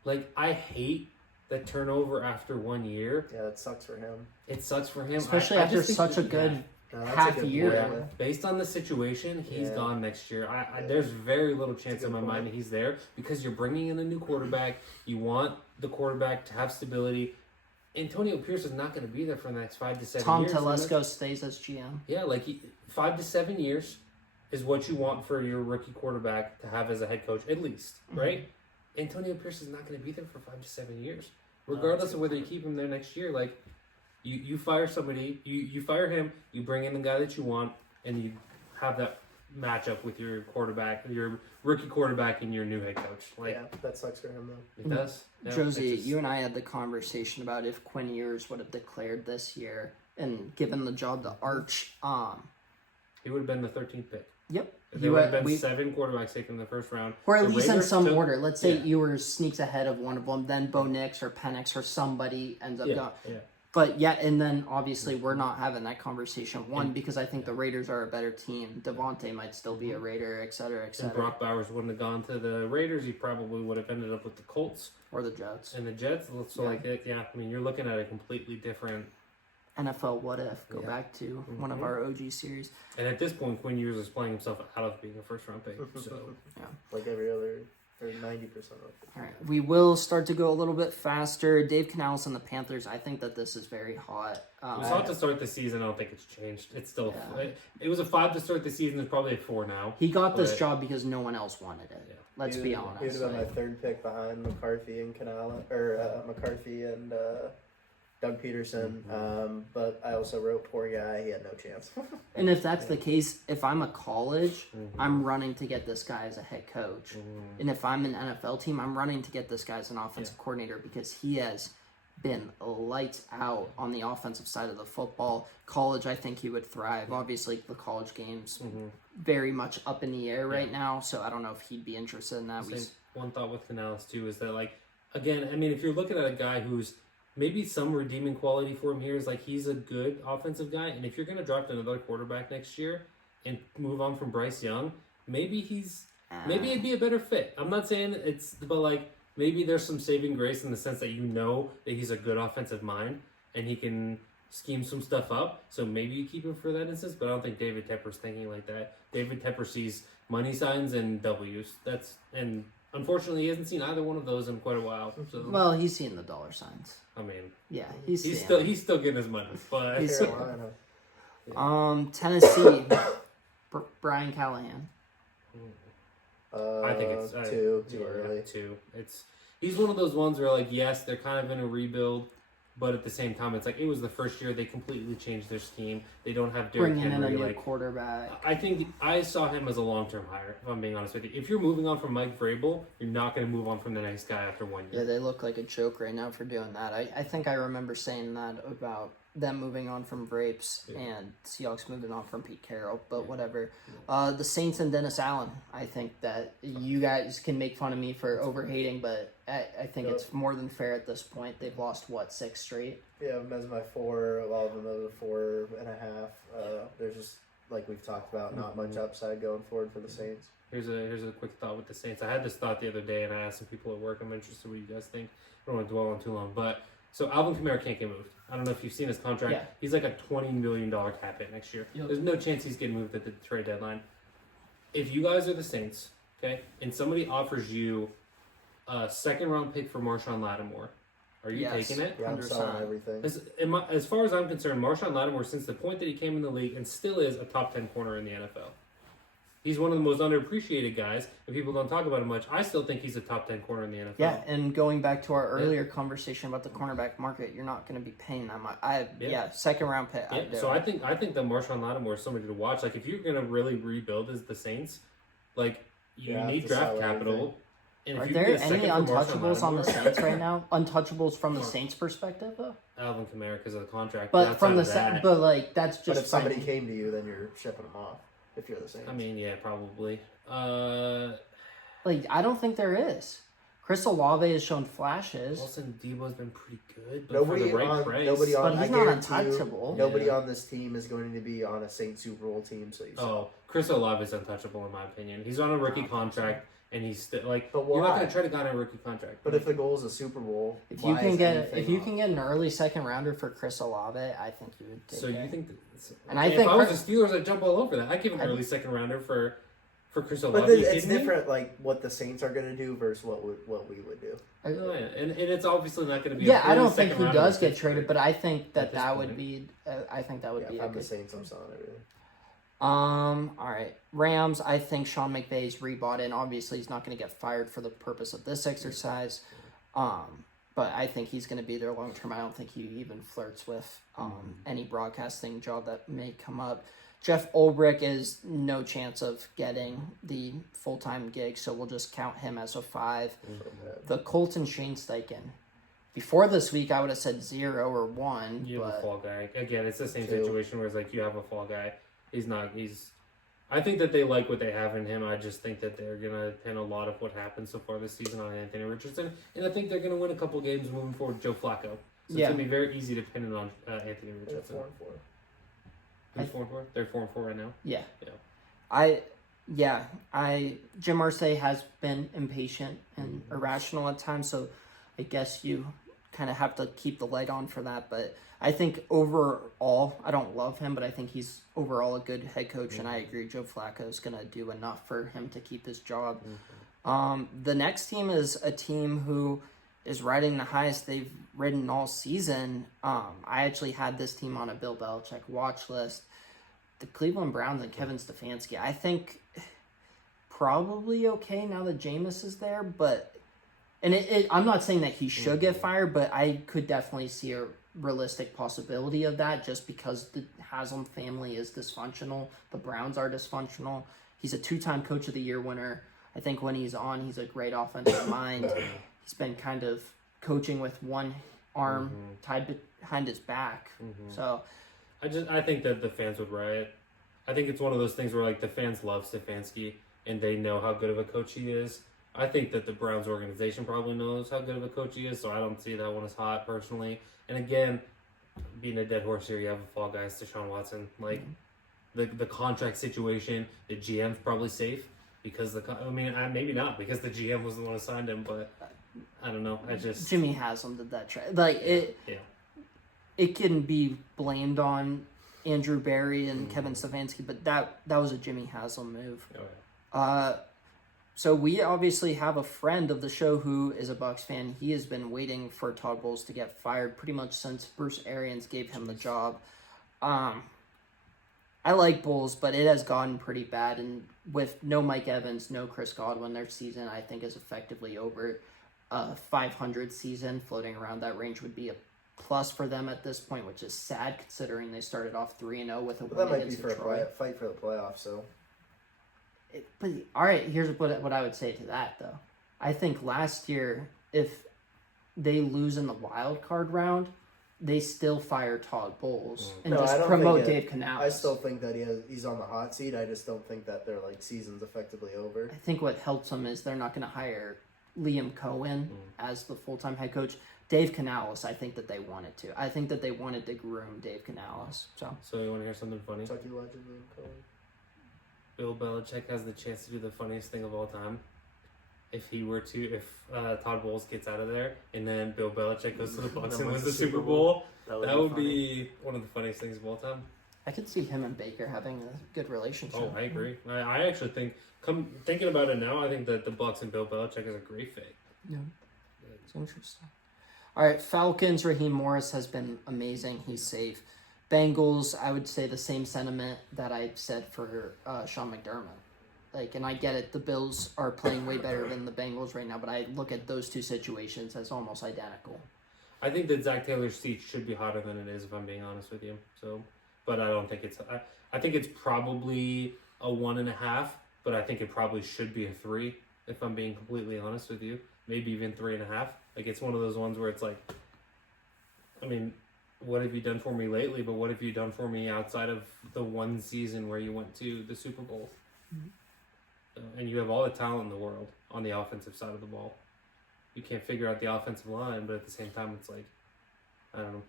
like, I hate the turnover after 1 year. yeah, that sucks for him. It sucks for him. Especially I after just think such a that- good No, that's half a good year. point. Yeah, based on the situation, he's Yeah. gone next year. Yeah. There's very little chance a in good my mind point. that he's there because you're bringing in a new quarterback. You want the quarterback to have stability. Antonio Pierce is not going to be there for the next 5 to 7 Tom years. Telesco stays as GM. Yeah, like 5 to 7 years is what you want for your rookie quarterback to have as a head coach, at least, right? Antonio Pierce is not going to be there for 5 to 7 years, regardless of whether you keep him there next year. Like, you fire somebody, you fire him, you bring in the guy that you want, and you have that matchup with your quarterback, your rookie quarterback, and your new head coach. Like Yeah, that sucks for him though. it does. Yeah, Josie, it just- you and I had the conversation about if Quinn Ewers would have declared this year and given the job to Arch. he would have been the 13th pick. Yep. There would have been 7 quarterbacks taken in the first round. Or at The least in Raiders some took- order. Let's say yeah. Ewers sneaks ahead of one of them, then Bo Nix or Penix or somebody ends up going. Yeah. But yeah, and then obviously we're not having that conversation. One, because I think the Raiders are a better team. Devontae might still be a Raider, et cetera, et If cetera. Brock Bowers wouldn't have gone to the Raiders, he probably would have ended up with the Colts Or the Jets. and the Jets. So I mean, you're looking at a completely different. NFL What If. Go Yeah. back to one of Mhm. our OG series. And at this point, Quinn Ewers is playing himself out of being a first round pick. So Like every other, or 90% of it. All right, we will start to go a little bit faster. Dave Canales and the Panthers. I think that this is very hot. it was hot to start the season. I don't think it's changed. It's still Yeah. it was a 5 to start the season. It's probably a 4 now. He got this But- job because no one else wanted it. Yeah. Let's He be would- honest. He would have been my Like, 3rd pick behind McCarthy and McCarthy and Doug Peterson. But I also wrote poor guy. He had no chance. and if that's the case, if I'm a college, Mhm. I'm running to get this guy as a head coach. Mhm. And if I'm an NFL team, I'm running to get this guy as an offensive coordinator because he has been lights out on the offensive side of the football. College, I think he would thrive. Obviously, the college games Mhm. very much up in the air right now, so I don't know if he'd be interested in that. Same. One thought with Canales too is that, like, again, I mean, if you're looking at a guy who's maybe some redeeming quality for him here is like he's a good offensive guy, and if you're going to draft another quarterback next year and move on from Bryce Young, maybe maybe it'd be a better fit. I'm not saying it's, but like maybe there's some saving grace in the sense that you know that he's a good offensive mind and he can scheme some stuff up. So maybe you keep him for that instance, but I don't think David Tepper's thinking like that. David Tepper sees money signs and W's. And unfortunately, he hasn't seen either one of those in quite a while. So Well, he's seen the dollar signs. I mean, Yeah, he's he's seeing still getting his money, but He's- Carolina. Tennessee, Brian Callahan. I think it's too yeah, early. Too. He's one of those ones where like yes, they're kind of in a rebuild, but at the same time, it's like it was the first year they completely changed their scheme. They don't have Derrick Bringing in a Henry. new Like quarterback. I think I saw him as a long-term hire. If I'm being honest with you, if you're moving on from Mike Vrabel, you're not going to move on from the next guy after 1 Yeah, year. they look like a joke right now for doing that. I think I remember saying that about them moving on from Vrapes Yeah. and Seahawks moving on from Pete Carroll, but whatever. The Saints and Dennis Allen. I think that you guys can make fun of me for overhating, but I think it's more than fair at this point. They've lost, 6 straight? Yeah, as my 4, a lot of them are 4.5. There's just, like we've talked about, not much upside going forward for the Saints. Here's a quick thought with the Saints. I had this thought the other day, and I asked some people at work. I'm interested what you guys think. I don't want to dwell on too long, but so Alvin Kamara can't get moved. I don't know if you've seen his contract. Yeah. He's like a $20 million cap hit next year. Yep. There's no chance he's getting moved at the trade deadline. If you guys are the Saints, okay, and somebody offers you a 2nd-round pick for Marshawn Lattimore, are you Yes. taking it? Yeah, I'm 100%. selling everything. As far as I'm concerned, Marshawn Lattimore, since the point that he came in the league, and still is a top 10 corner in the NFL. He's one of the most underappreciated guys, and people don't talk about him much. I still think he's a top 10 corner in the NFL. Yeah, and going back to our earlier conversation about the cornerback market, you're not going to be paying that much. Yeah. 2nd round pick. Yeah, I'd do so it. I think that Marshawn Lattimore is somebody to watch. Like, if you're going to really rebuild as the Saints, like, you Yeah, need to draft sell capital. everything. And Are if you there can get a any second for Marshawn untouchables on the Lattimore- Saints right now? Untouchables from the Saints' perspective, though. Alvin Kamara because of the contract. But outside from the of that, but like that's just But if somebody fine. came to you, then you're shipping them off. If you're the Saints. I mean, yeah, probably. Like I don't think there is. Chris Olave has shown flashes, Wilson Debo's been pretty good, but Nobody for the right on- price. nobody on- but I he's not guarantee you, untouchable. Nobody Yeah. on this team is going to be on a Saints Super Bowl team, so you Oh, sell. Chris Olave is untouchable in my opinion. He's on a rookie contract, and he's still like. But You're not why? going to try to get on a rookie contract. But if the goal is a Super Bowl, If why you can is get anything off? an early 2nd rounder for Chris Olave, I think you would take So it. you think? And I if think I was Chris- the Steelers, I'd jump all over that. I'd give him an I- early 2nd-rounder for Chris Olave. But then You it's kidding me? different, like what the Saints are going to do versus what we would do. Oh, yeah. And it's obviously not going to be. Yeah, a I don't early think he second-rounder does with get this traded, pick. but I think At that this that would point. be. I think that would Yeah, be if a I'm the good. Saints, I'm selling everything. All right. Rams, I think Sean McVay's rebought in. Obviously, he's not going to get fired for the purpose of this exercise. But I think he's going to be there long term. I don't think he even flirts with any broadcasting job that may come up. Jeff Ulbrich is no chance of getting the full-time gig, so we'll just count him as a 5. The Colton Shane Steichen. Before this week, I would have said 0 or 1. You have a but fall guy. Again, it's the same 2. situation where it's like you have a fall guy. I think that they like what they have in him. I just think that they're going to pin a lot of what happened so far this season on Anthony Richardson. And I think they're going to win a couple games moving forward with Joe Flacco. So it's going to be very easy to pin it on Anthony They're Richardson. 4-4. Who's 4-4? They're 4-4 right now? Yeah. Yeah. Jim Irsay has been impatient and irrational at times, so I guess you kind of have to keep the light on for that. But I think overall, I don't love him, but I think he's overall a good head coach, and I agree Joe Flacco is going to do enough for him to keep his job. The next team is a team who is riding the highest they've ridden all season. I actually had this team on a Bill Belichick watch list. The Cleveland Browns and Kevin Stefanski. I think probably okay now that Jameis is there, but I'm not saying that he should get fired, but I could definitely see a realistic possibility of that just because the Haslam family is dysfunctional. The Browns are dysfunctional. He's a 2-time Coach of the Year winner. I think when he's on, he's a great offensive mind. He's been kind of coaching with one arm tied behind his back. So I think that the fans would riot. I think it's one of those things where like the fans love Stefanski and they know how good of a coach he is. I think that the Browns organization probably knows how good of a coach he is, so I don't see that one as hot personally. And again, being a dead horse here, you have a fall guy, it's Deshaun Watson. Like the contract situation, the GM's probably safe because maybe not because the GM was the one who signed him, but I don't know. Jimmy Haslam did that trade. Like it. Yeah. It can be blamed on Andrew Barry and Kevin Stefanski, but that was a Jimmy Haslam move. Oh, yeah. So we obviously have a friend of the show who is a Bucs fan. He has been waiting for Todd Bowles to get fired pretty much since Bruce Arians gave him the job. I like Bowles, but it has gotten pretty bad, and with no Mike Evans, no Chris Godwin, their season I think is effectively over. 500 season floating around that range would be a plus for them at this point, which is sad considering they started off 3-0 with a But win that might be against for Detroit. a fight for the playoffs, so. But all right, here's what I would say to that though. I think last year, if they lose in the wild card round, they still fire Todd Bowles and No, I just don't promote think Dave Canales. I still think that he's on the hot seat. I just don't think that their season's effectively over. I think what helps them is they're not going to hire Liam Cohen as the full-time head coach. Dave Canales, I think that they wanted to. I think that they wanted to groom Dave Canales. So you want to hear something funny? Kentucky legend Liam Cohen. Bill Belichick has the chance to do the funniest thing of all time. If Todd Bowles gets out of there and then Bill Belichick goes to the Bucs and wins the Super Bowl, that would be one of the funniest things of all time. I could see him and Baker having a good relationship. Oh, I agree. I actually think, thinking about it now, I think that the Bucs and Bill Belichick is a great fit. Yeah, it's interesting. All right, Falcons, Raheem Morris has been amazing. He's safe. Bengals, I would say the same sentiment that I said for Sean McDermott. And I get it, the Bills are playing way better than the Bengals right now, but I look at those two situations as almost identical. I think that Zach Taylor's seat should be hotter than it is, if I'm being honest with you. So, but I don't think it's. I think it's probably a 1.5, but I think it probably should be a 3, if I'm being completely honest with you. Maybe even 3.5. It's one of those ones where it's like, I mean, what have you done for me lately? But what have you done for me outside of the one season where you went to the Super Bowl? And you have all the talent in the world on the offensive side of the ball. You can't figure out the offensive line, but at the same time, it's like, I don't know.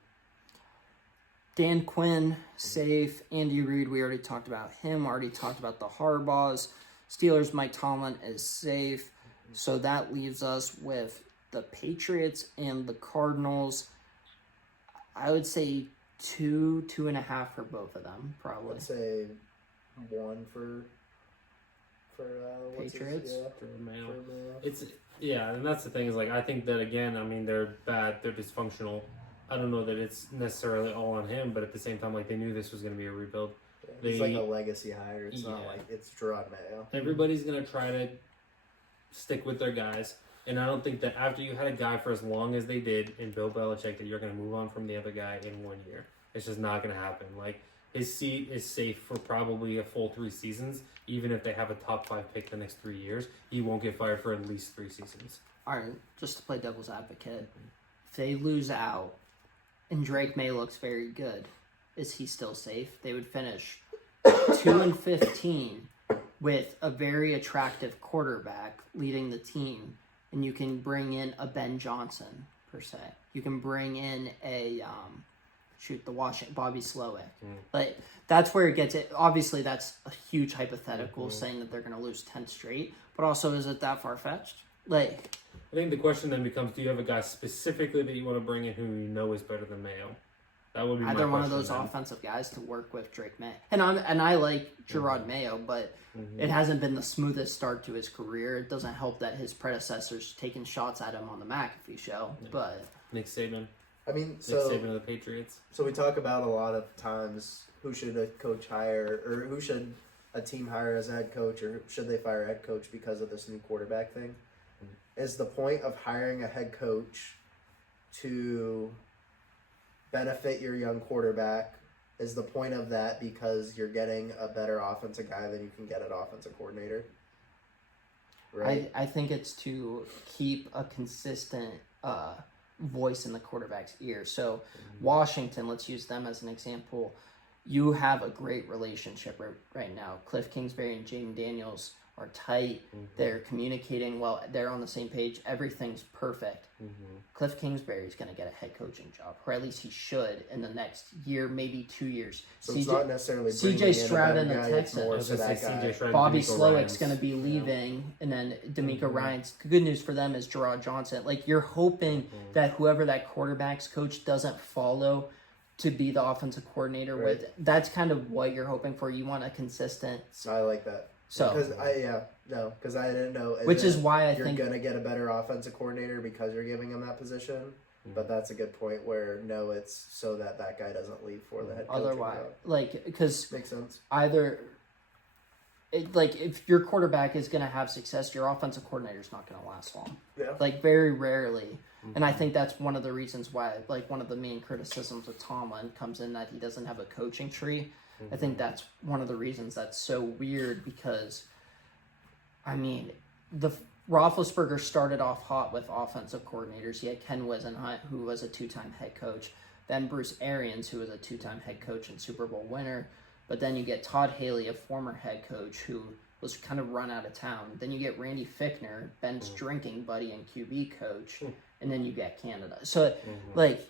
Dan Quinn, safe. Andy Reid, we already talked about him. Already talked about the Harbaughs. Steelers, Mike Tomlin is safe. So that leaves us with the Patriots and the Cardinals. I would say 2.5 for both of them, probably. I'd say 1 for Patriots? For Mayo. And that's the thing is I think that again, I mean they're bad, they're dysfunctional. I don't know that it's necessarily all on him, but at the same time, they knew this was going to be a rebuild. Yeah, it's like a legacy hire. It's not like it's Gerard Mayo. Everybody's going to try to stick with their guys. And I don't think that after you had a guy for as long as they did in Bill Belichick that you're going to move on from the other guy in 1 year. It's just not going to happen. his seat is safe for probably a full 3 seasons. Even if they have a top 5 pick the next 3 years, he won't get fired for at least 3 seasons. All right, just to play devil's advocate, if they lose out and Drake May looks very good, is he still safe? They would finish 2-15 with a very attractive quarterback leading the team, and you can bring in a Ben Johnson per se. You can bring in a Bobby Slowick. But that's where it gets it. Obviously, that's a huge hypothetical saying that they're going to lose 10 straight. But also, is it that far fetched? Like, I think the question then becomes: do you have a guy specifically that you want to bring in who you know is better than Mayo? That would be either my one of question those then. offensive guys to work with Drake May. And I like Gerard Mayo, but it hasn't been the smoothest start to his career. It doesn't help that his predecessors taking shots at him on the McAfee show. But Nick Saban. I mean, Nick so Saban of the Patriots. So we talk about a lot of times who should a coach hire or who should a team hire as a head coach or should they fire a head coach because of this new quarterback thing. Is the point of hiring a head coach to benefit your young quarterback? Is the point of that because you're getting a better offensive guy than you can get an offensive coordinator? Right. I think it's to keep a consistent voice in the quarterback's ear. So Washington, let's use them as an example. You have a great relationship right now. Cliff Kingsbury and Jaden Daniels are tight. They're communicating well. They're on the same page. Everything's perfect. Cliff Kingsbury is going to get a head coaching job, or at least he should in the next year, maybe 2 years. So it's not necessarily CJ Stroud and the Texans. Bobby Slowick's going to be leaving, and then D'Amico Ryans. Good news for them is Gerard Johnson. Like, you're hoping that whoever that quarterback's coach doesn't follow to be the offensive coordinator with. That's kind of what you're hoping for. You want a consistent. I like that. So because I didn't know. Which is why you're gonna get a better offensive coordinator because you're giving him that position. But that's a good point. Where no, it's so that guy doesn't leave for the head coaching otherwise, job. like, because Makes sense. either. Like, if your quarterback is going to have success, your offensive coordinator is not going to last long. Yeah. Like, very rarely. And I think that's one of the reasons why, like, one of the main criticisms of Tomlin comes in that he doesn't have a coaching tree. I think that's one of the reasons that's so weird because, I mean, the Roethlisberger started off hot with offensive coordinators. He had Ken Wisenhunt, who was a 2-time head coach. Then Bruce Arians, who was a 2-time head coach and Super Bowl winner. But then you get Todd Haley, a former head coach who was kind of run out of town. Then you get Randy Fichtner, Ben's drinking buddy and QB coach. And then you get Canada. So, like,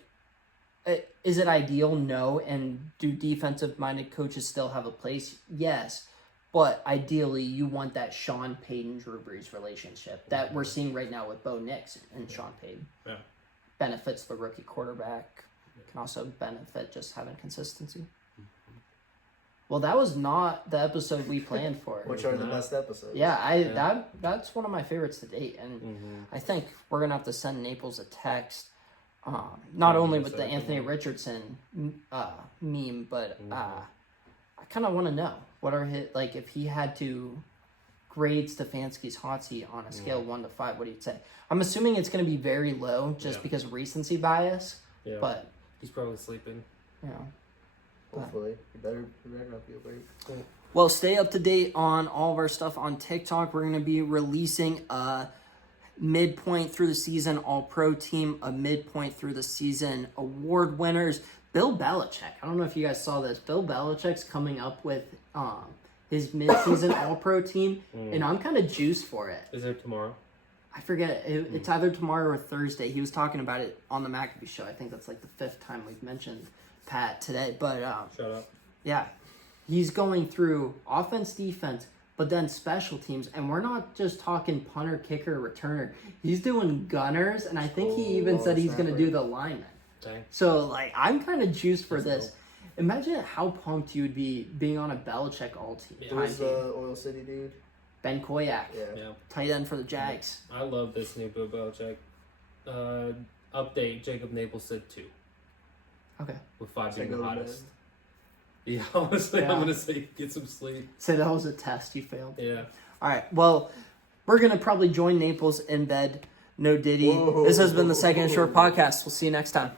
is it ideal? No. And do defensive-minded coaches still have a place? Yes. But ideally, you want that Sean Payton-Drew Brees relationship that we're seeing right now with Bo Nix and Sean Payton. Yeah. Benefits the rookie quarterback. Can also benefit just having consistency. Well, that was not the episode we planned for. Which are the best episodes? Yeah, that's one of my favorites to date, and I think we're gonna have to send Naples a text, not only with the Anthony Richardson meme, but I kind of want to know what are his, like, if he had to grade Stefanski's hot seat on a scale of 1 to 5, what do you say? I'm assuming it's gonna be very low, just because of recency bias. Yeah. But He's probably sleeping. you know. Hopefully, you better not be awake. Well, stay up to date on all of our stuff on TikTok. We're going to be releasing a midpoint through the season All-Pro team, a midpoint through the season award winners. Bill Belichick. I don't know if you guys saw this. Bill Belichick's coming up with his mid-season All-Pro team, and I'm kind of juiced for it. Is it tomorrow? I forget. It's either tomorrow or Thursday. He was talking about it on the McAfee show. I think that's like the 5th time we've mentioned Pat today. But Shut up. yeah, he's going through offense, defense, but then special teams. And we're not just talking punter, kicker, returner. He's doing gunners, and I think he even said he's going to do the linemen. Dang. So, like, I'm kind of juiced for this. Imagine how pumped you would be being on a Belichick all-team. Who's the Oil City dude? Ben Koyak, Yeah. tight end for the Jags. I love this new Bill Belichick. Update: Jacob Naples said 2. Okay. With 5 So being go the to hottest. Yeah, honestly, Yeah. I'm gonna say get some sleep. So that was a test you failed. Yeah. All right. Well, we're going to probably join Naples in bed. No Diddy. Whoa. This has been the Second and Short Podcast. We'll see you next time.